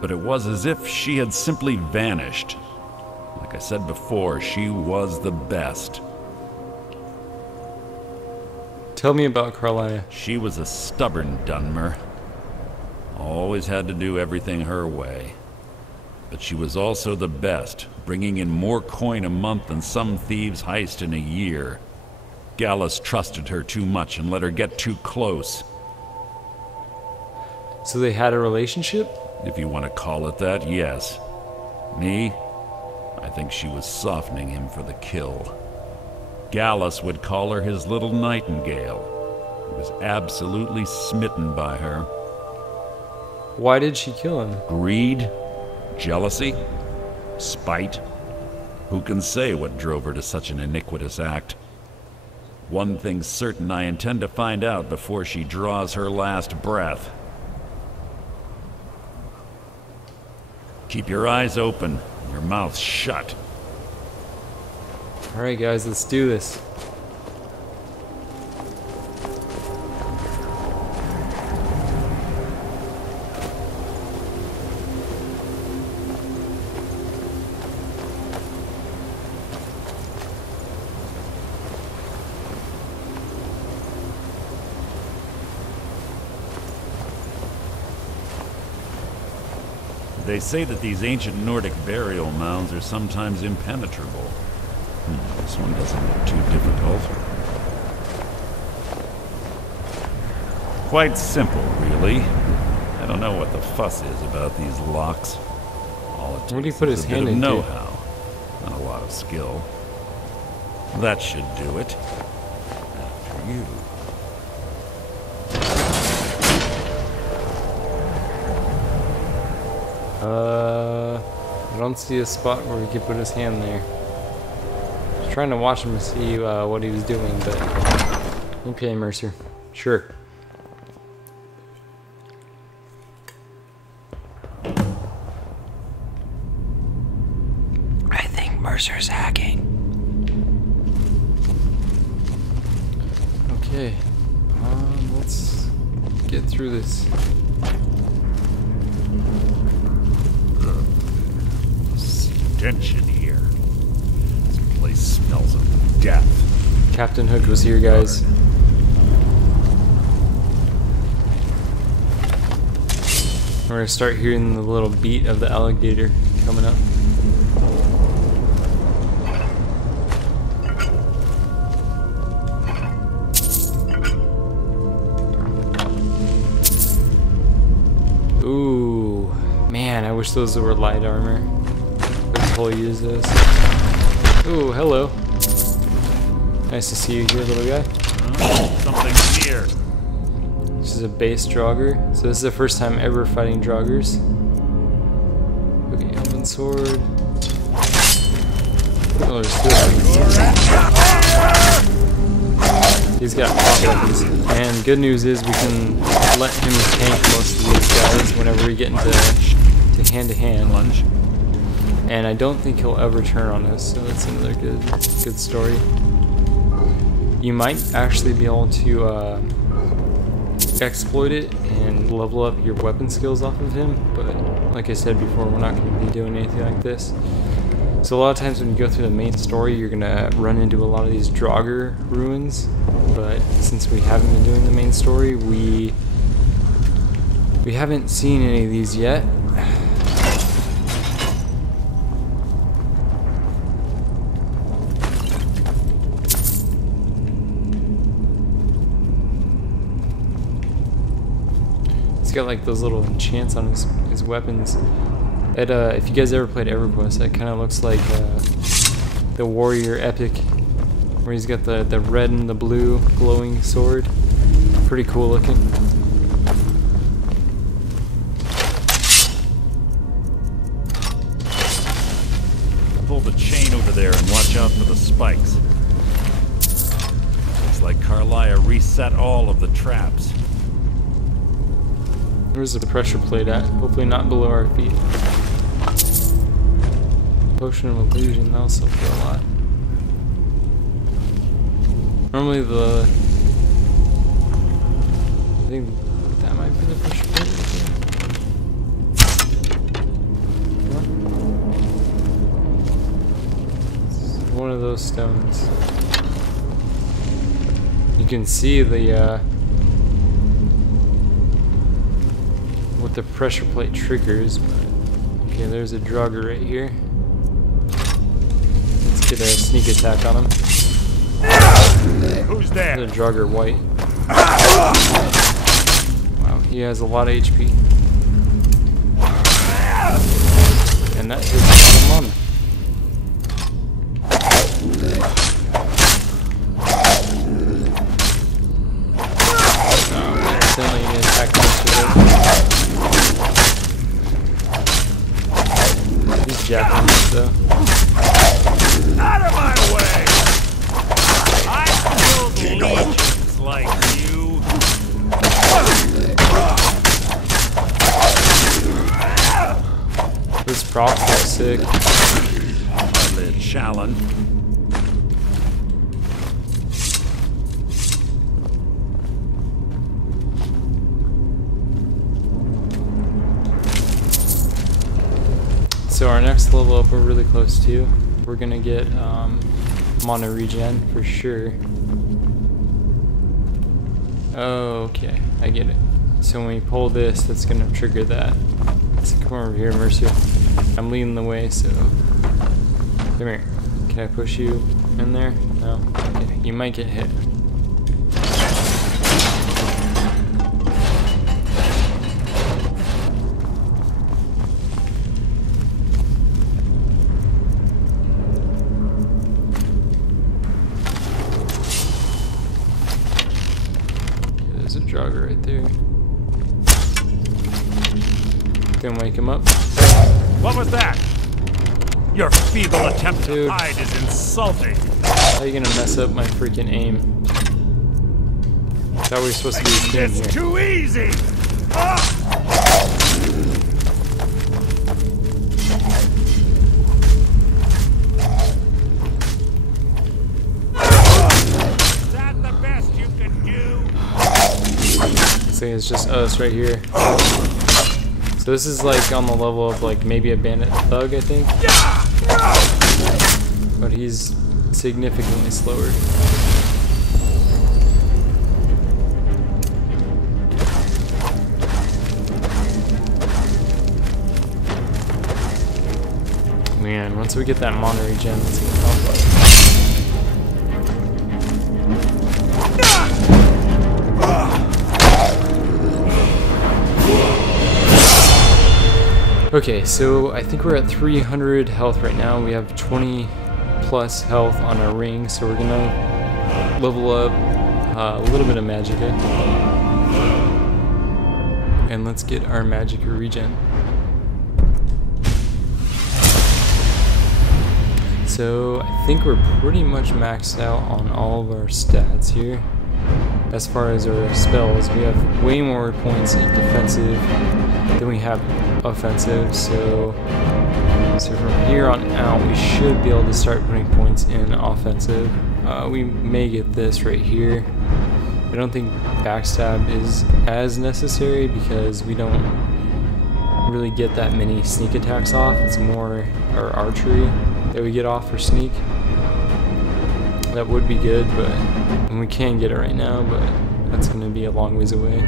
But it was as if she had simply vanished. Like I said before, she was the best. Tell me about Kurlaya. She was a stubborn Dunmer. Always had to do everything her way. But she was also the best, bringing in more coin a month than some thieves heist in a year. Gallus trusted her too much and let her get too close. So they had a relationship? If you want to call it that, yes. Me? I think she was softening him for the kill. Gallus would call her his little nightingale. He was absolutely smitten by her. Why did she kill him? Greed? Jealousy? Spite? Who can say what drove her to such an iniquitous act? One thing's certain, I intend to find out before she draws her last breath. Keep your eyes open, and your mouth shut. Alright guys, let's do this. They say that these ancient Nordic burial mounds are sometimes impenetrable. This one doesn't look too difficult. Quite simple, really. I don't know what the fuss is about these locks. All it Where do he takes put is his a bit hand of into? know-how, not a lot of skill. That should do it. After you. I don't see a spot where he could put his hand there. I was trying to watch him to see what he was doing, but... Okay, Mercer. Sure. I think Mercer's hacking. Okay. Let's get through this. Stench in here. This place smells of death. Captain Hook was here, guys. We're gonna start hearing the little beat of the alligator coming up. Ooh, man, I wish those were light armor. Could use those. Ooh, hello. Nice to see you here, little guy. Something's here. This is a base Draugr. So this is the first time ever fighting Draugrs. Okay, elven sword. Oh, there's two of them. He's got pop weapons. And good news is we can let him tank most of these guys whenever we get into hand-to-hand. Lunge. And I don't think he'll ever turn on us, so that's another good story. You might actually be able to exploit it and level up your weapon skills off of him, but like I said before, we're not going to be doing anything like this. So a lot of times when you go through the main story, you're going to run into a lot of these Draugr ruins, but since we haven't been doing the main story, we haven't seen any of these yet. He's got like those little enchants on his weapons. If you guys ever played EverQuest, that kind of looks like the Warrior Epic, where he's got the red and the blue glowing sword. Pretty cool looking. Pull the chain over there and watch out for the spikes. These like Carlia reset all of the traps. Where's the pressure plate at? Hopefully not below our feet. Potion of illusion, that'll still do a lot. Normally I think that might be the pressure plate right there. One of those stones. You can see the what the pressure plate triggers, but okay, there's a drugger right here. Let's get a sneak attack on him. Who's there? There's a drugger white. Wow, he has a lot of HP. And that takes a lot of mana. Accidentally gonna attack most of it. He's jacking us though. Out of my way! I killed legions like you. This proc is sick. Lid Shallon. So our next level up we're really close to. We're gonna get mana regen for sure. Oh, okay, I get it. So when we pull this, that's gonna trigger that. So come over here, Mercer. I'm leading the way, so come here. Can I push you in there? No? Okay, you might get hit. There's a jogger right there. Then wake him up. What was that? Your feeble attempt to hide is insulting. How are you gonna mess up my freaking aim? Thought we were supposed to be a team It's here. too easy. Is that the best you can do? This thing is just us right here. So this is like on the level of like maybe a bandit thug, I think. But he's significantly slower. Man, once we get that mana regen, it's gonna help us. Okay, so I think we're at 300 health right now. We have 20 plus health on our ring, so we're gonna level up a little bit of magicka. And let's get our magicka regen. So I think we're pretty much maxed out on all of our stats here. As far as our spells, we have way more points in defensive than we have offensive, so from here on out we should be able to start putting points in offensive. We may get this right here. I don't think backstab is as necessary because we don't really get that many sneak attacks off. It's more our archery that we get off for sneak. That would be good, but and we can get it right now, but that's going to be a long ways away.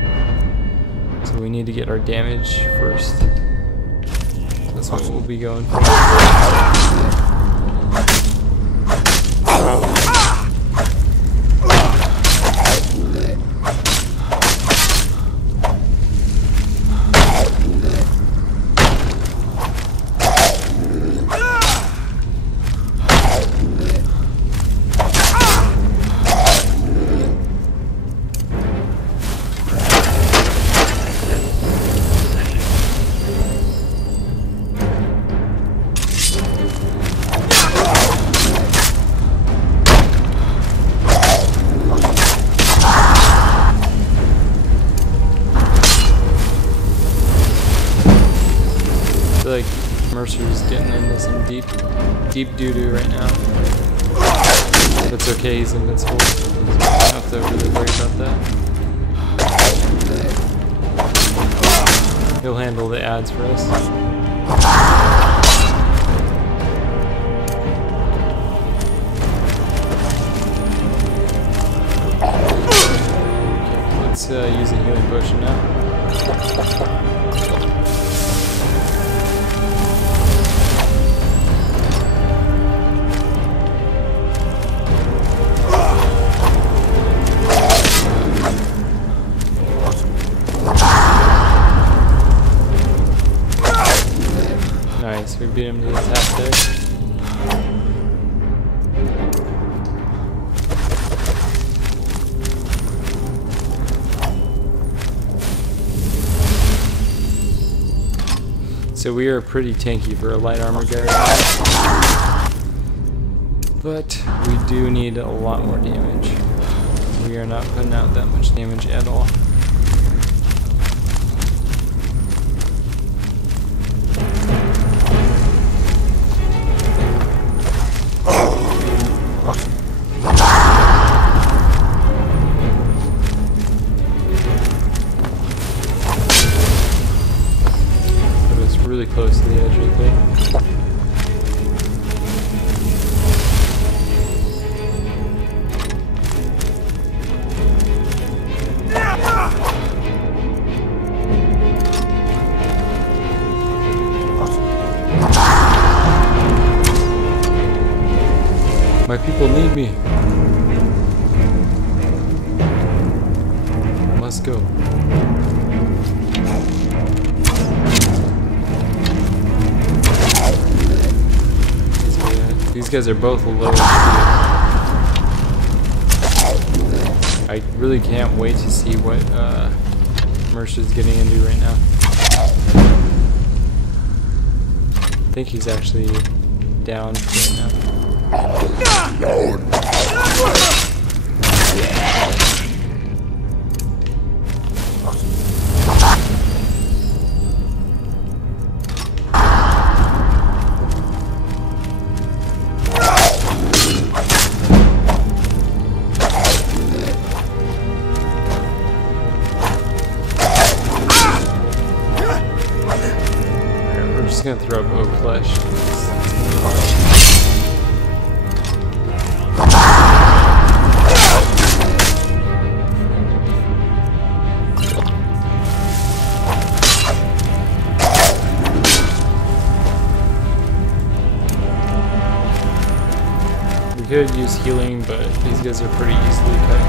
So we need to get our damage first. That's what we'll be going for. Mercer's getting into some deep doo-doo right now. That's okay, he's invincible. So we don't have to really worry about that. He'll handle the ads for us. Let's use a healing potion now. Nice, we beat him to the tap there. So we are pretty tanky for a light armor guy. But we do need a lot more damage. We are not putting out that much damage at all. Really close to the edge right there. My people need me. Let's go. These guys are both low. I really can't wait to see what Mercer's getting into right now. I think he's actually down right now. Gonna throw up oak flesh. We could use healing, but these guys are pretty easily cut.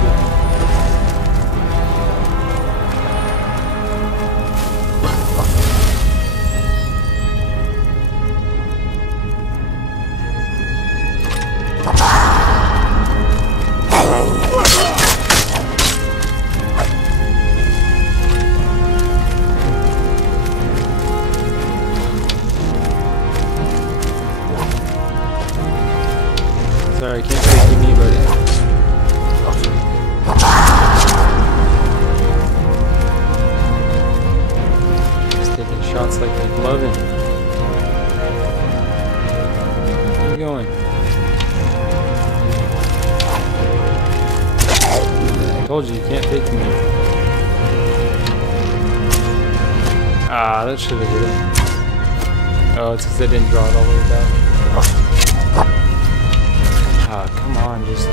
Sorry, I can't take you, buddy. Just taking shots like he's loving. Where are you going? I told you, you can't fake me. Ah, that should have hit him. Oh, it's because I didn't draw it all the way back. Ah, come on, just...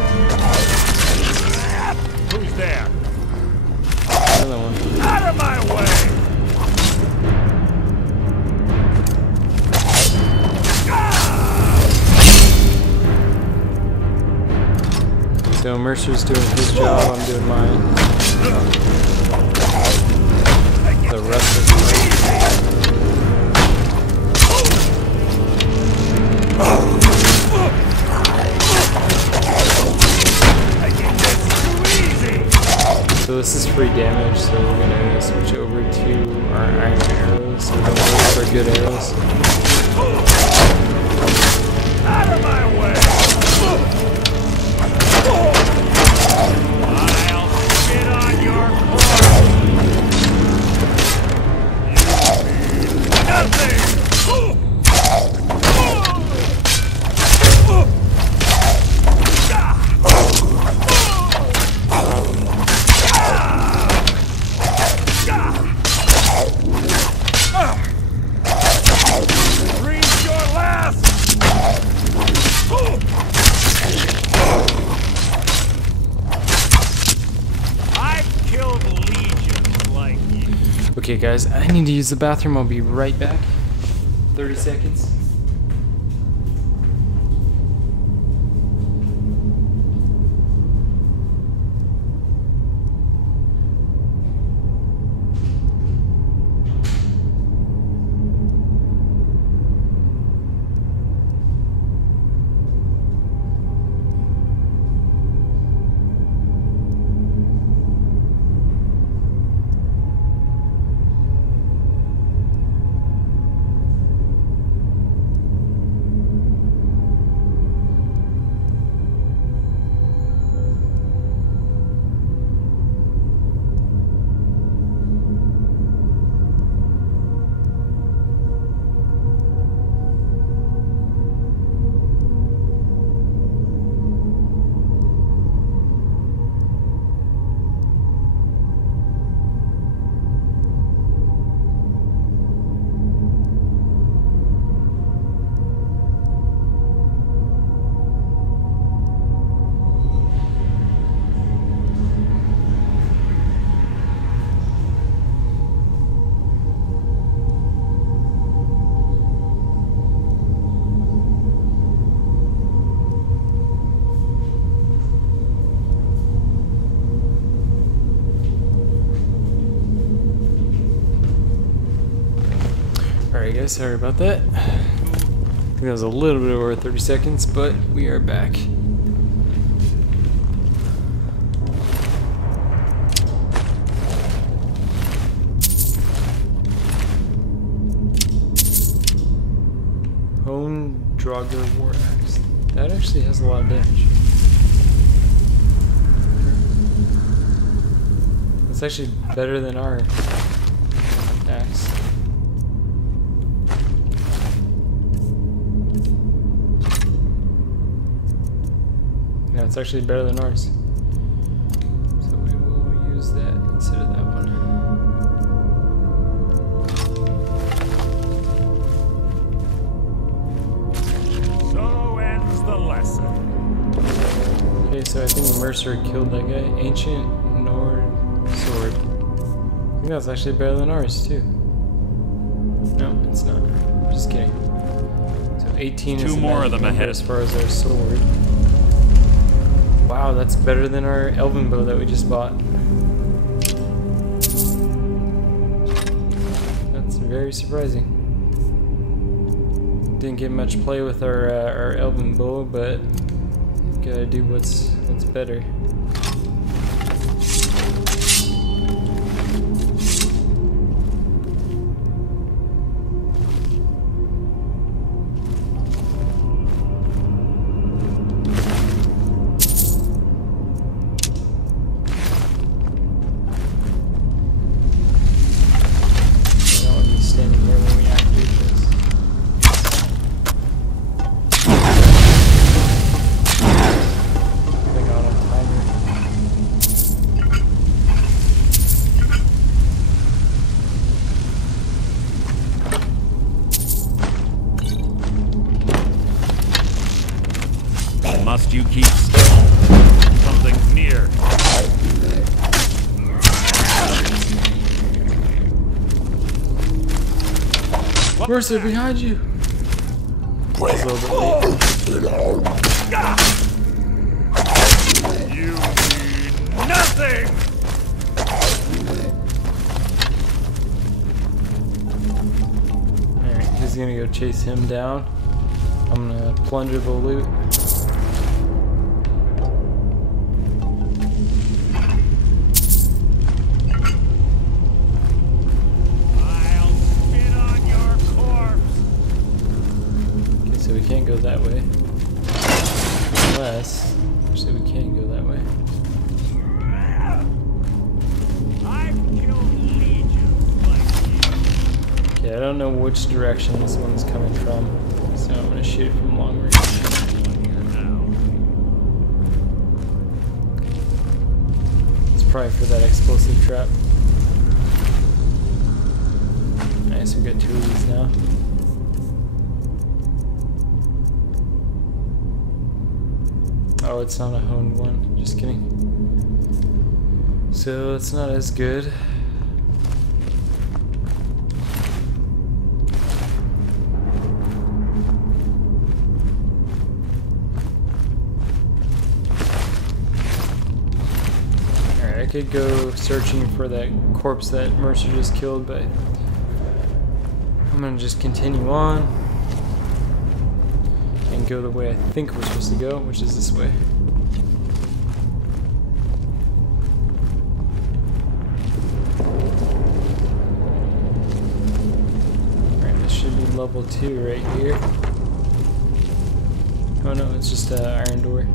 Who's there? Another one. Out of my way! So Mercer's doing his job, I'm doing mine. The rest of So this is free damage, so we're gonna switch over to our iron arrows, so we don't waste our good arrows. Out of my way! I'll spit on your corpse! Nothing! Okay guys, I need to use the bathroom. I'll be right back. 30 seconds. Alright guys, sorry about that. I think that was a little bit over 30 seconds, but we are back. Hone Draugr War Axe. That actually has a lot of damage. It's actually better than our axe. Yeah, it's actually better than ours. So we will use that instead of that one. So ends the lesson. Okay, so I think the Mercer killed that guy. Ancient Nord Sword. I think that's actually better than ours too. No, it's not. Just kidding. So 18 is Two more of them ahead as far as our sword. Wow, that's better than our elven bow that we just bought. That's very surprising. Didn't get much play with our elven bow, but gotta do what's better. Must you keep still? Something's near. Mercer, behind you! You mean nothing! Alright, he's gonna go chase him down. I'm gonna plunder the loot. Can't go that way. Unless, actually, we can go that way. I've killed legions like you. Okay, I don't know which direction this one's coming from, so I'm gonna shoot it from long range. It's probably for that explosive trap. Nice, we got 2 of these now. Oh, it's not a honed one. Just kidding. So it's not as good. could go searching for that corpse that Mercer just killed, but I'm gonna just continue on and go the way I think we're supposed to go, which is this way. Alright, this should be level 2 right here. Oh no, it's just an iron door.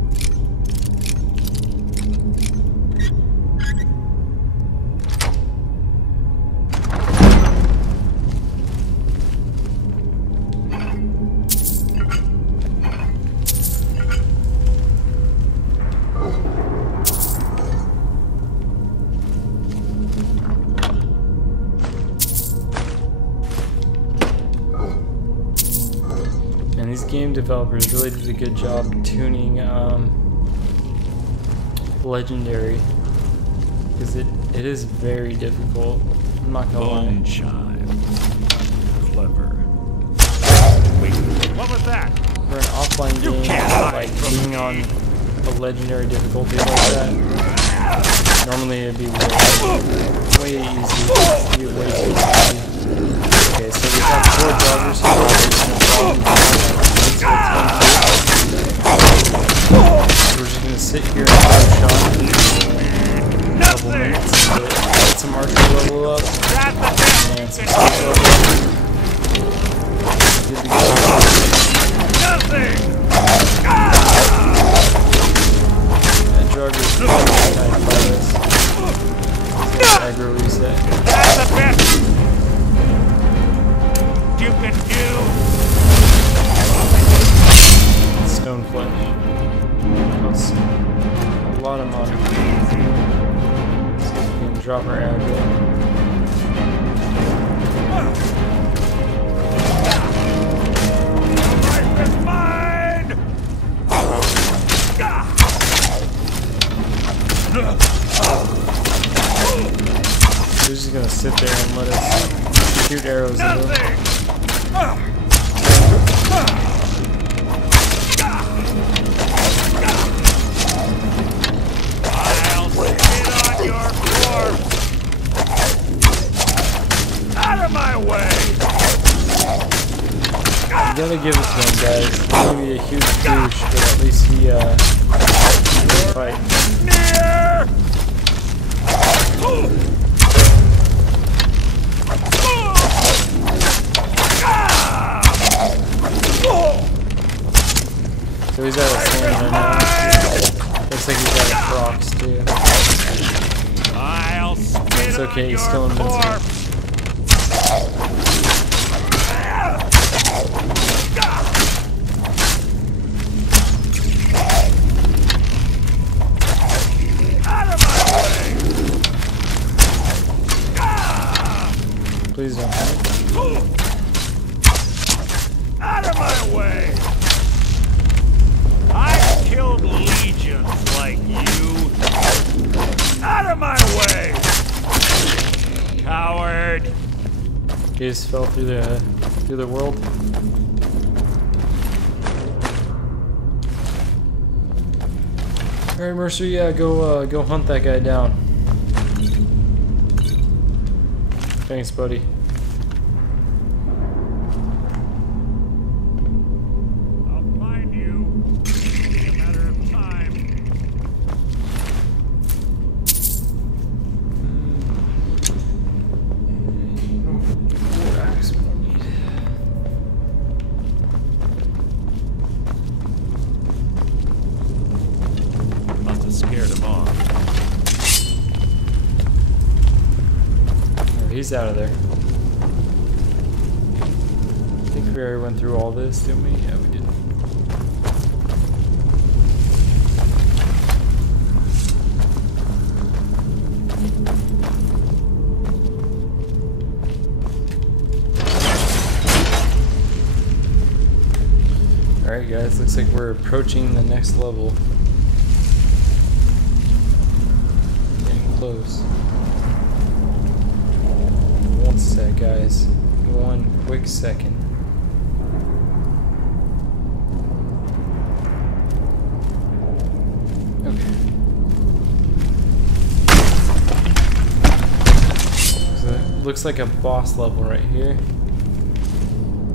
Game developers really did a good job tuning Legendary, because it is very difficult. I'm not gonna lie. Bone chime. Clever. Wait, what was that? For an offline game, like being on a legendary difficulty like that, normally it'd be way easy. It'd be way too easy. Okay, so we have 4 joggers here. So we're just gonna sit here and throw a shot for a couple minutes to get some archery level up and some speed level up. Good to go. That jogger is really kind of by this. Aggro reset. That's the best you can do. Stone flesh. That's a lot of money. Let's see if we can drop our aggro. Life is mine! We're just gonna sit there and let us shoot arrows at them. I'll spit on your corpse! Out of my way! You gotta give it to him, guys. He's gonna be a huge douche, but at least he can fight. So he's out of stamina now. Looks like he's out of procs too. It's okay, he's still invincible. Please don't hit me. Out of my way! I've killed legions like you. Out of my way! Coward! He just fell through the world. Alright, Mercer, yeah, go hunt that guy down. Thanks, buddy. I'll find you. In a matter of time. Must have scared him off. He's out of there. I think we already went through all this, didn't we? Yeah, we did. Alright guys, looks like we're approaching the next level. Getting close. One sec, guys. One quick second. Okay. looks like a boss level right here.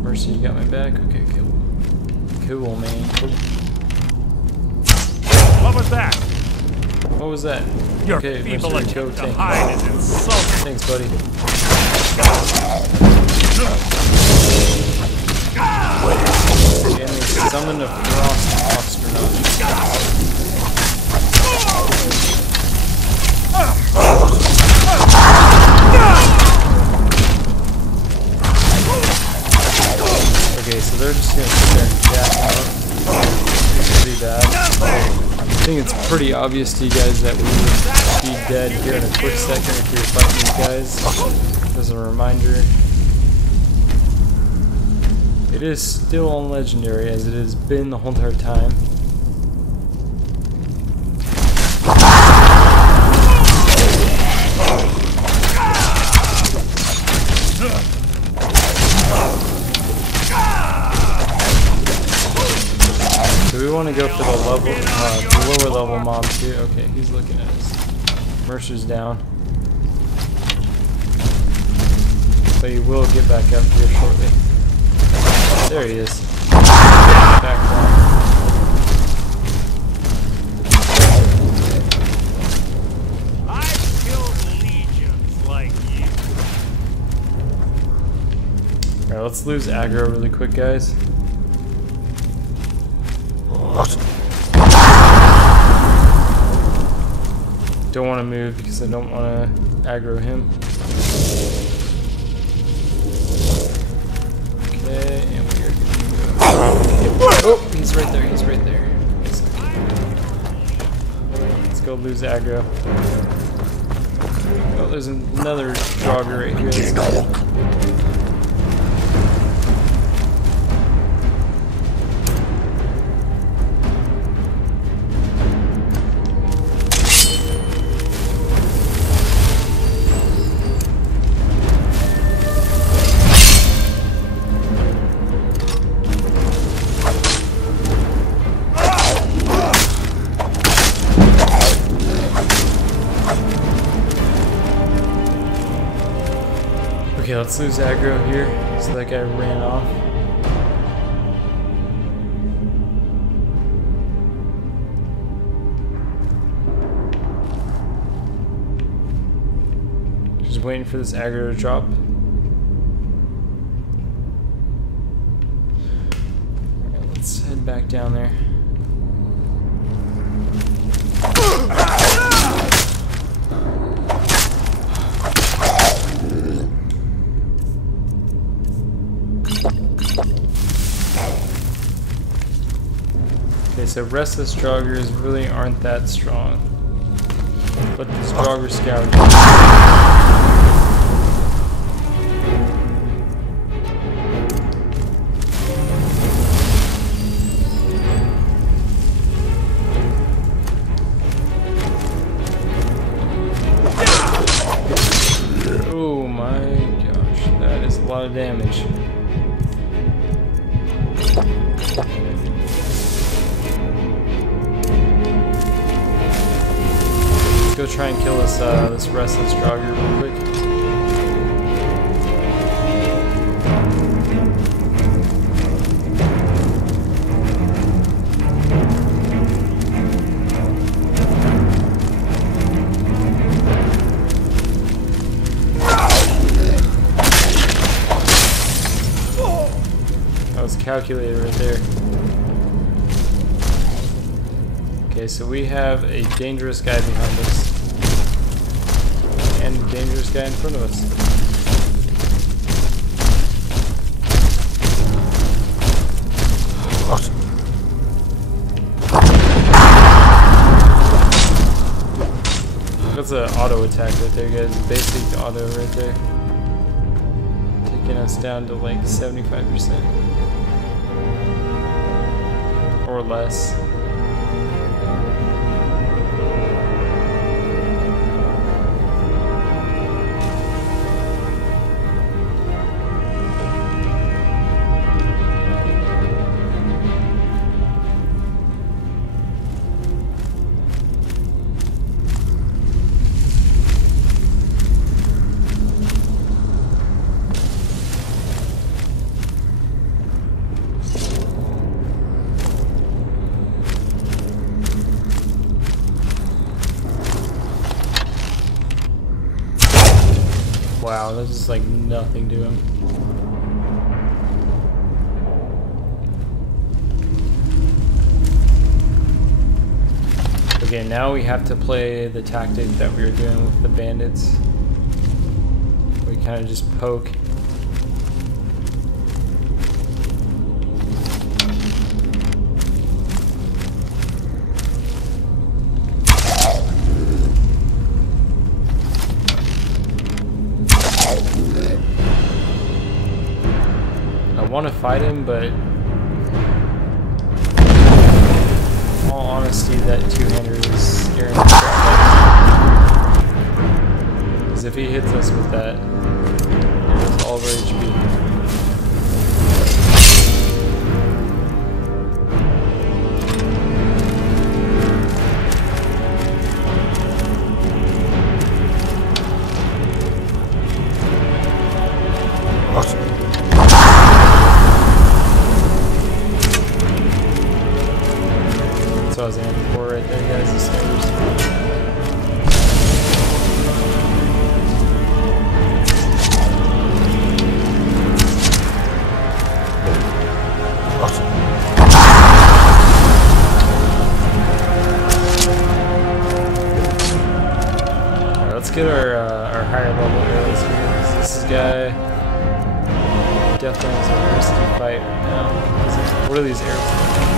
Mercy, you got my back? Okay, cool. Cool, man. Cool. What was that? What was that? Your okay, feeble Mercy, attempt go to tank. hide is insulting. Thanks, buddy. Again, we summon a frost astronaut. Okay, so they're just gonna sit there and jack out. It's pretty bad. I think it's pretty obvious to you guys that we would be dead here in a quick second if we were fighting these guys. As a reminder, it is still on legendary as it has been the whole entire time. Do we want to go for the level, the lower level mobs here? Okay, he's looking at us. Mercer's down. But he will get back up here shortly. There he is. Back down. I've killed legions like you. Alright, let's lose aggro really quick, guys. Don't want to move because I don't want to aggro him. Okay, and we're good to go. Oh, he's right there, he's right there. Let's go lose aggro. Oh, there's another jogger right here. Let's go. Okay, let's lose aggro here. So that guy ran off. Just waiting for this aggro to drop. Alright, let's head back down there. Okay, so restless joggers really aren't that strong. But this jogger scout. Oh my gosh, that is a lot of damage. Go try and kill this this restless jogger real quick. That was calculated right there. Okay, so we have a dangerous guy behind us. And a dangerous guy in front of us. That's an auto attack right there, guys. Basic auto right there. Taking us down to like 75%. Or less. wow, that is like nothing to him. Okay, now we have to play the tactic that we were doing with the bandits. We kind of just poke. I want to fight him, but in all honesty, that two-hander is scaring the crap out of me. Because if he hits us with that, it's all of our HP. That's what I was aiming for right there, guys, the stairs. Alright, let's get our higher level arrows here, because this guy definitely is a risky fight right now. What are these arrows doing?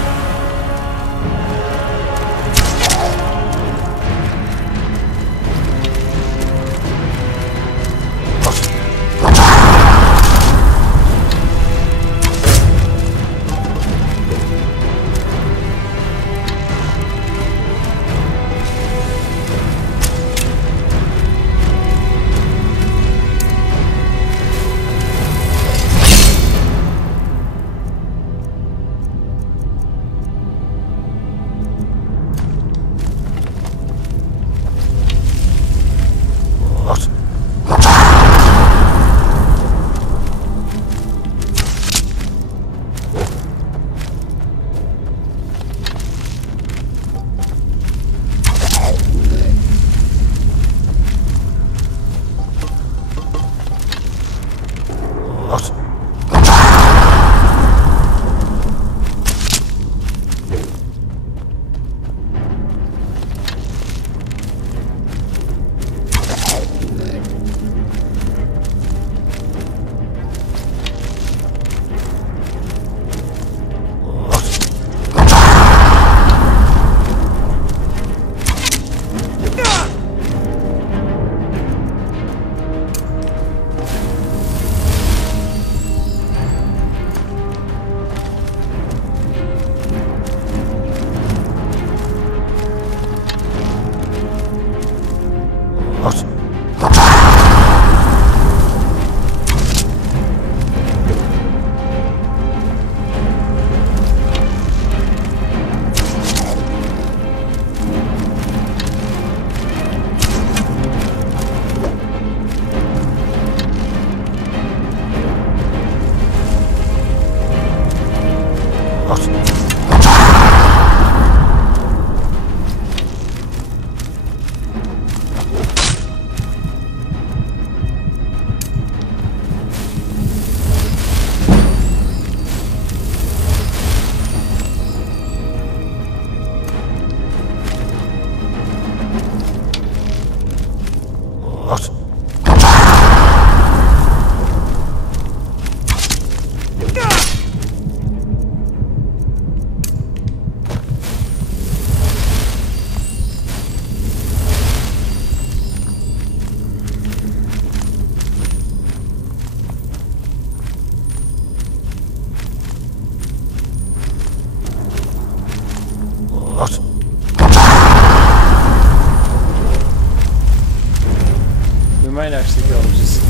We might actually go just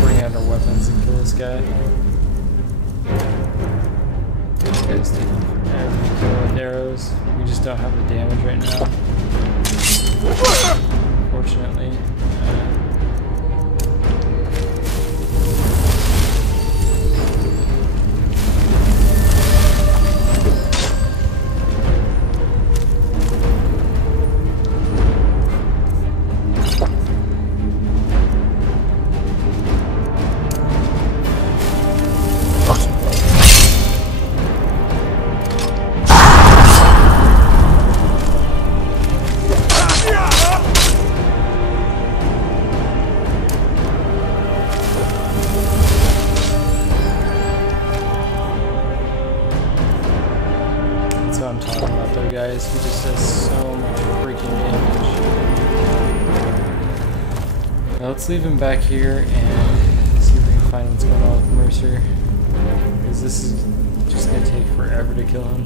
bring out our weapons and kill this guy. This guy's taking forever to kill with arrows. We just don't have the damage right now. Unfortunately. let's leave him back here and see if we can find what's going on with Mercer. Because this is just going to take forever to kill him.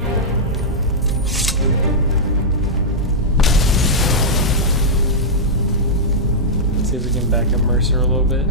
Let's see if we can back up Mercer a little bit.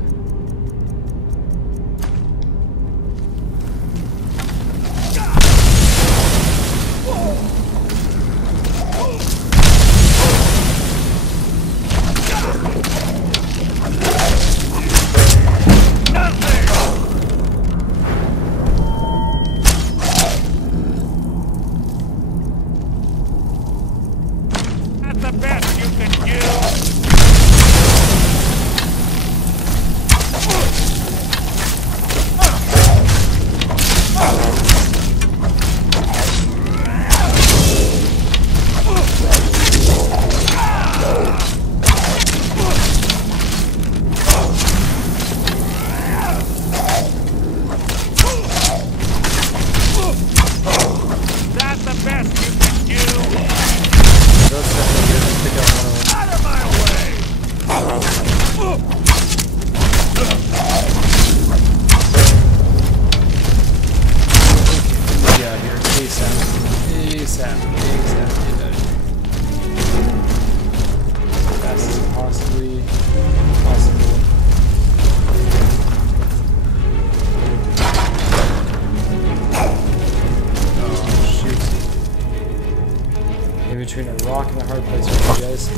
Between a rock and a hard place for you guys.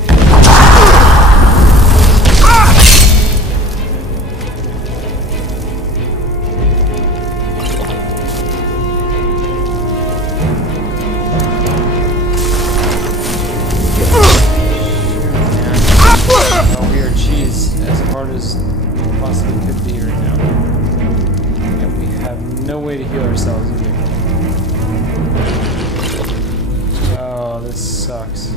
Oh, we are cheese as hard as possibly could be right now. And we have no way to heal ourselves either. Oh, this sucks.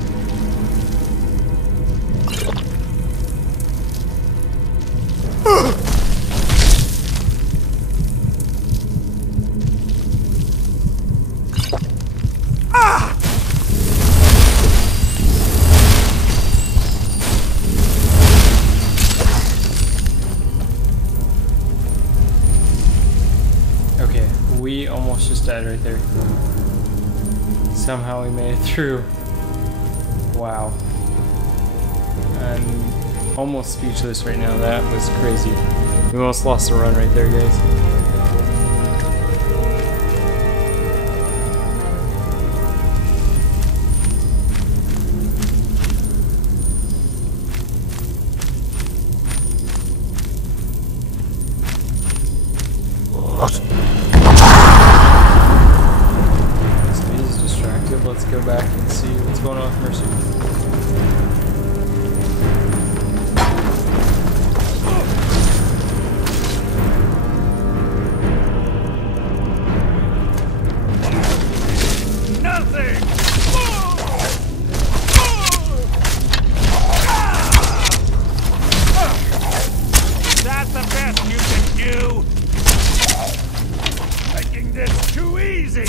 Okay, we almost just died right there. Somehow we made it through. Wow. I'm almost speechless right now. That was crazy. We almost lost the run right there, guys. Let's go back and see what's going on with Mercer. Nothing! That's the best you can do! Making this too easy!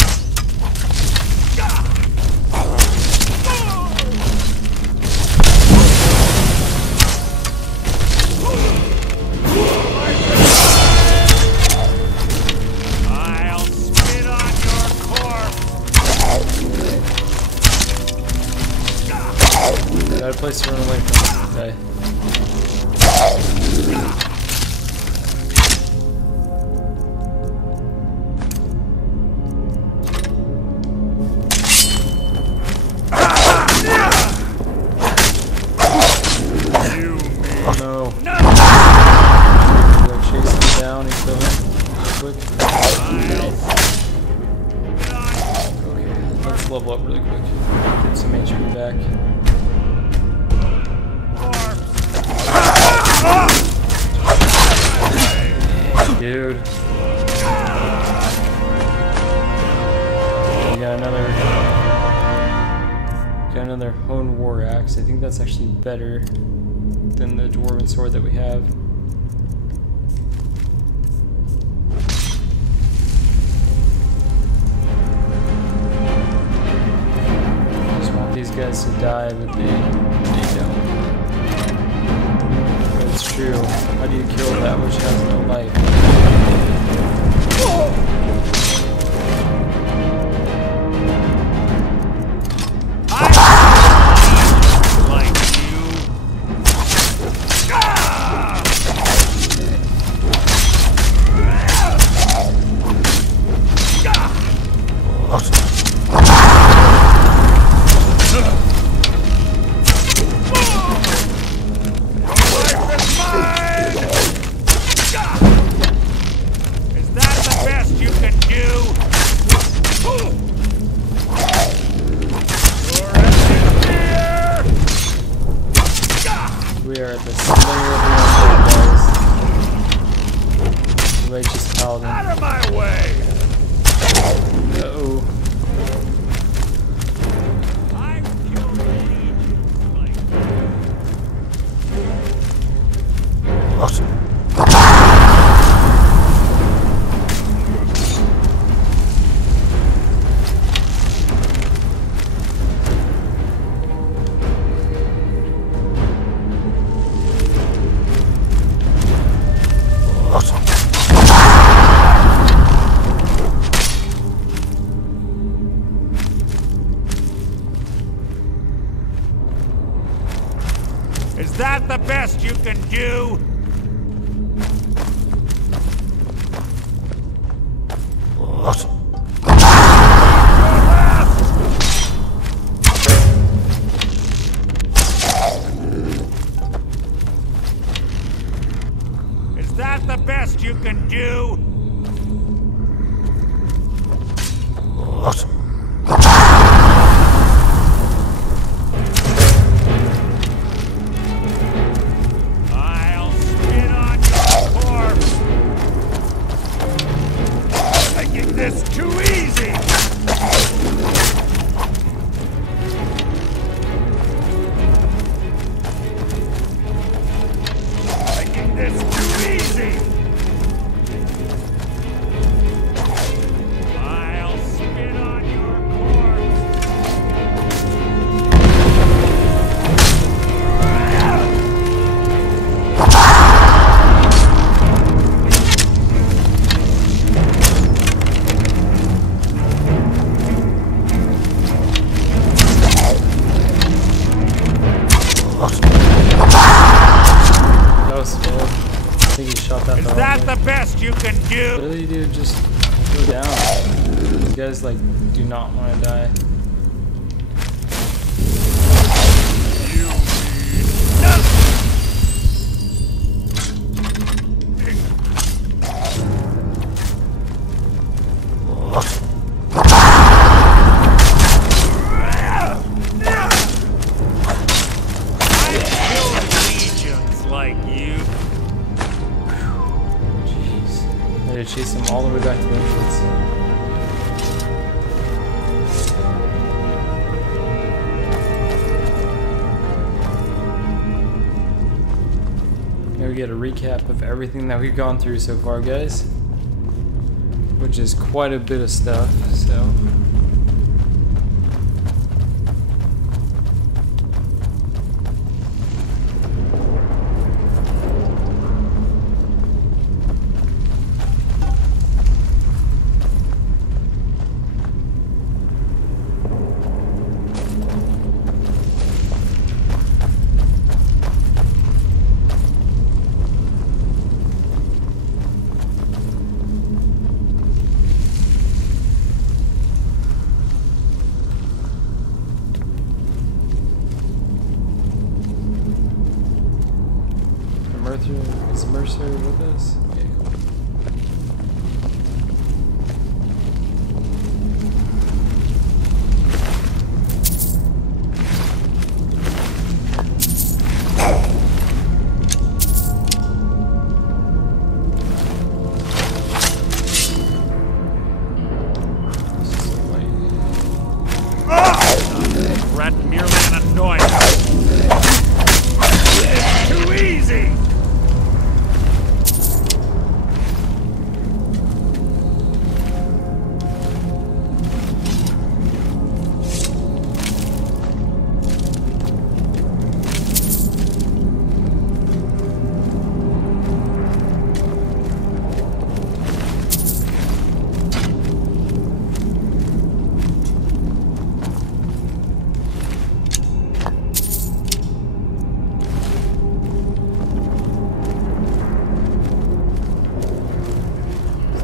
Got a place to run away from. Okay. No. Go chase him down and kill him real quick. Okay, let's level up really quick. Get some HP back. Dude. We got another honed war axe. I think that's actually better than the dwarven sword that we have. I just want these guys to die, but they don't. It's true. How do you kill that which has no life? We are at the center of the guys. Righteous paladin. Out of my way! Uh-oh. Is that the best you can do? Is that the best you can do? I'll spit on your corpse. Making this too easy. Making this too easy. I'll spit on your corpse. That was fair. I think he shot that. Is that the best you can do? Really, dude, just go down. You guys, like, do not want to die. Like you. Jeez. I had to chase him all the way back to the entrance. Now we get a recap of everything that we've gone through so far, guys. Which is quite a bit of stuff, so. Is Mercer with us? Okay, cool. Threat merely an annoyance. It's too easy.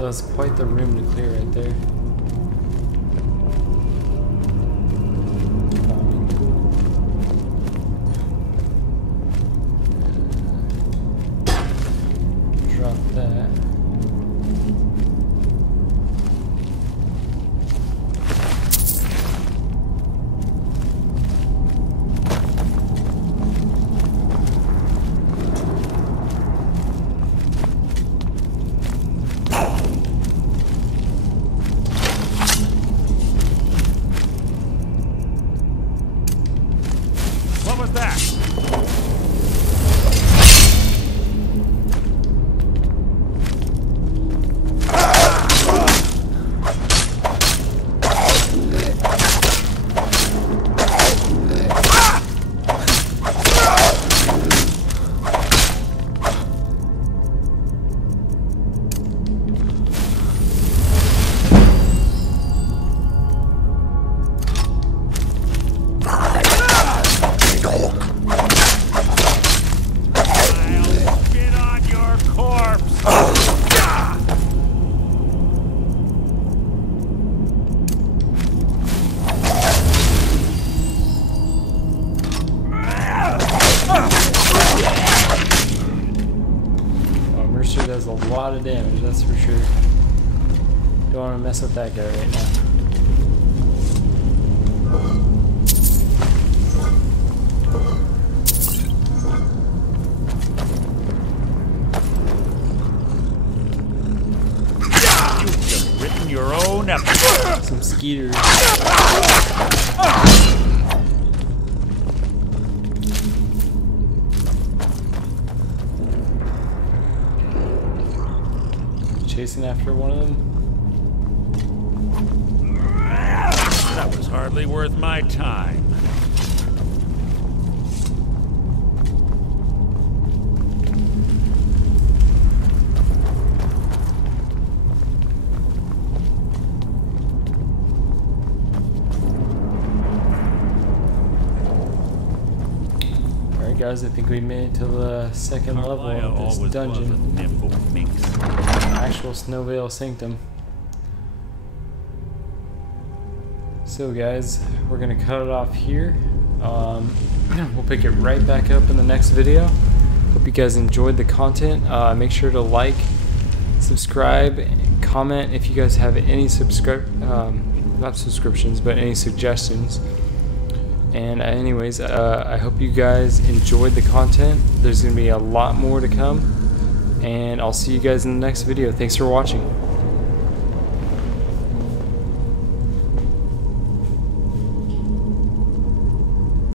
that's quite the room to clear right there. Drop that. What was that? Does a lot of damage, that's for sure. Don't want to mess with that guy right now. You've just written your own episode. Some skeeters. Chasing after one of them. That was hardly worth my time. Alright guys, I think we made it to the second level of this dungeon. Actual Snowvale Sanctum. So guys, we're gonna cut it off here. We'll pick it right back up in the next video. Hope you guys enjoyed the content. Make sure to like, subscribe, comment if you guys have any not subscriptions, but any suggestions. And anyways, I hope you guys enjoyed the content. There's gonna be a lot more to come. And I'll see you guys in the next video. Thanks for watching.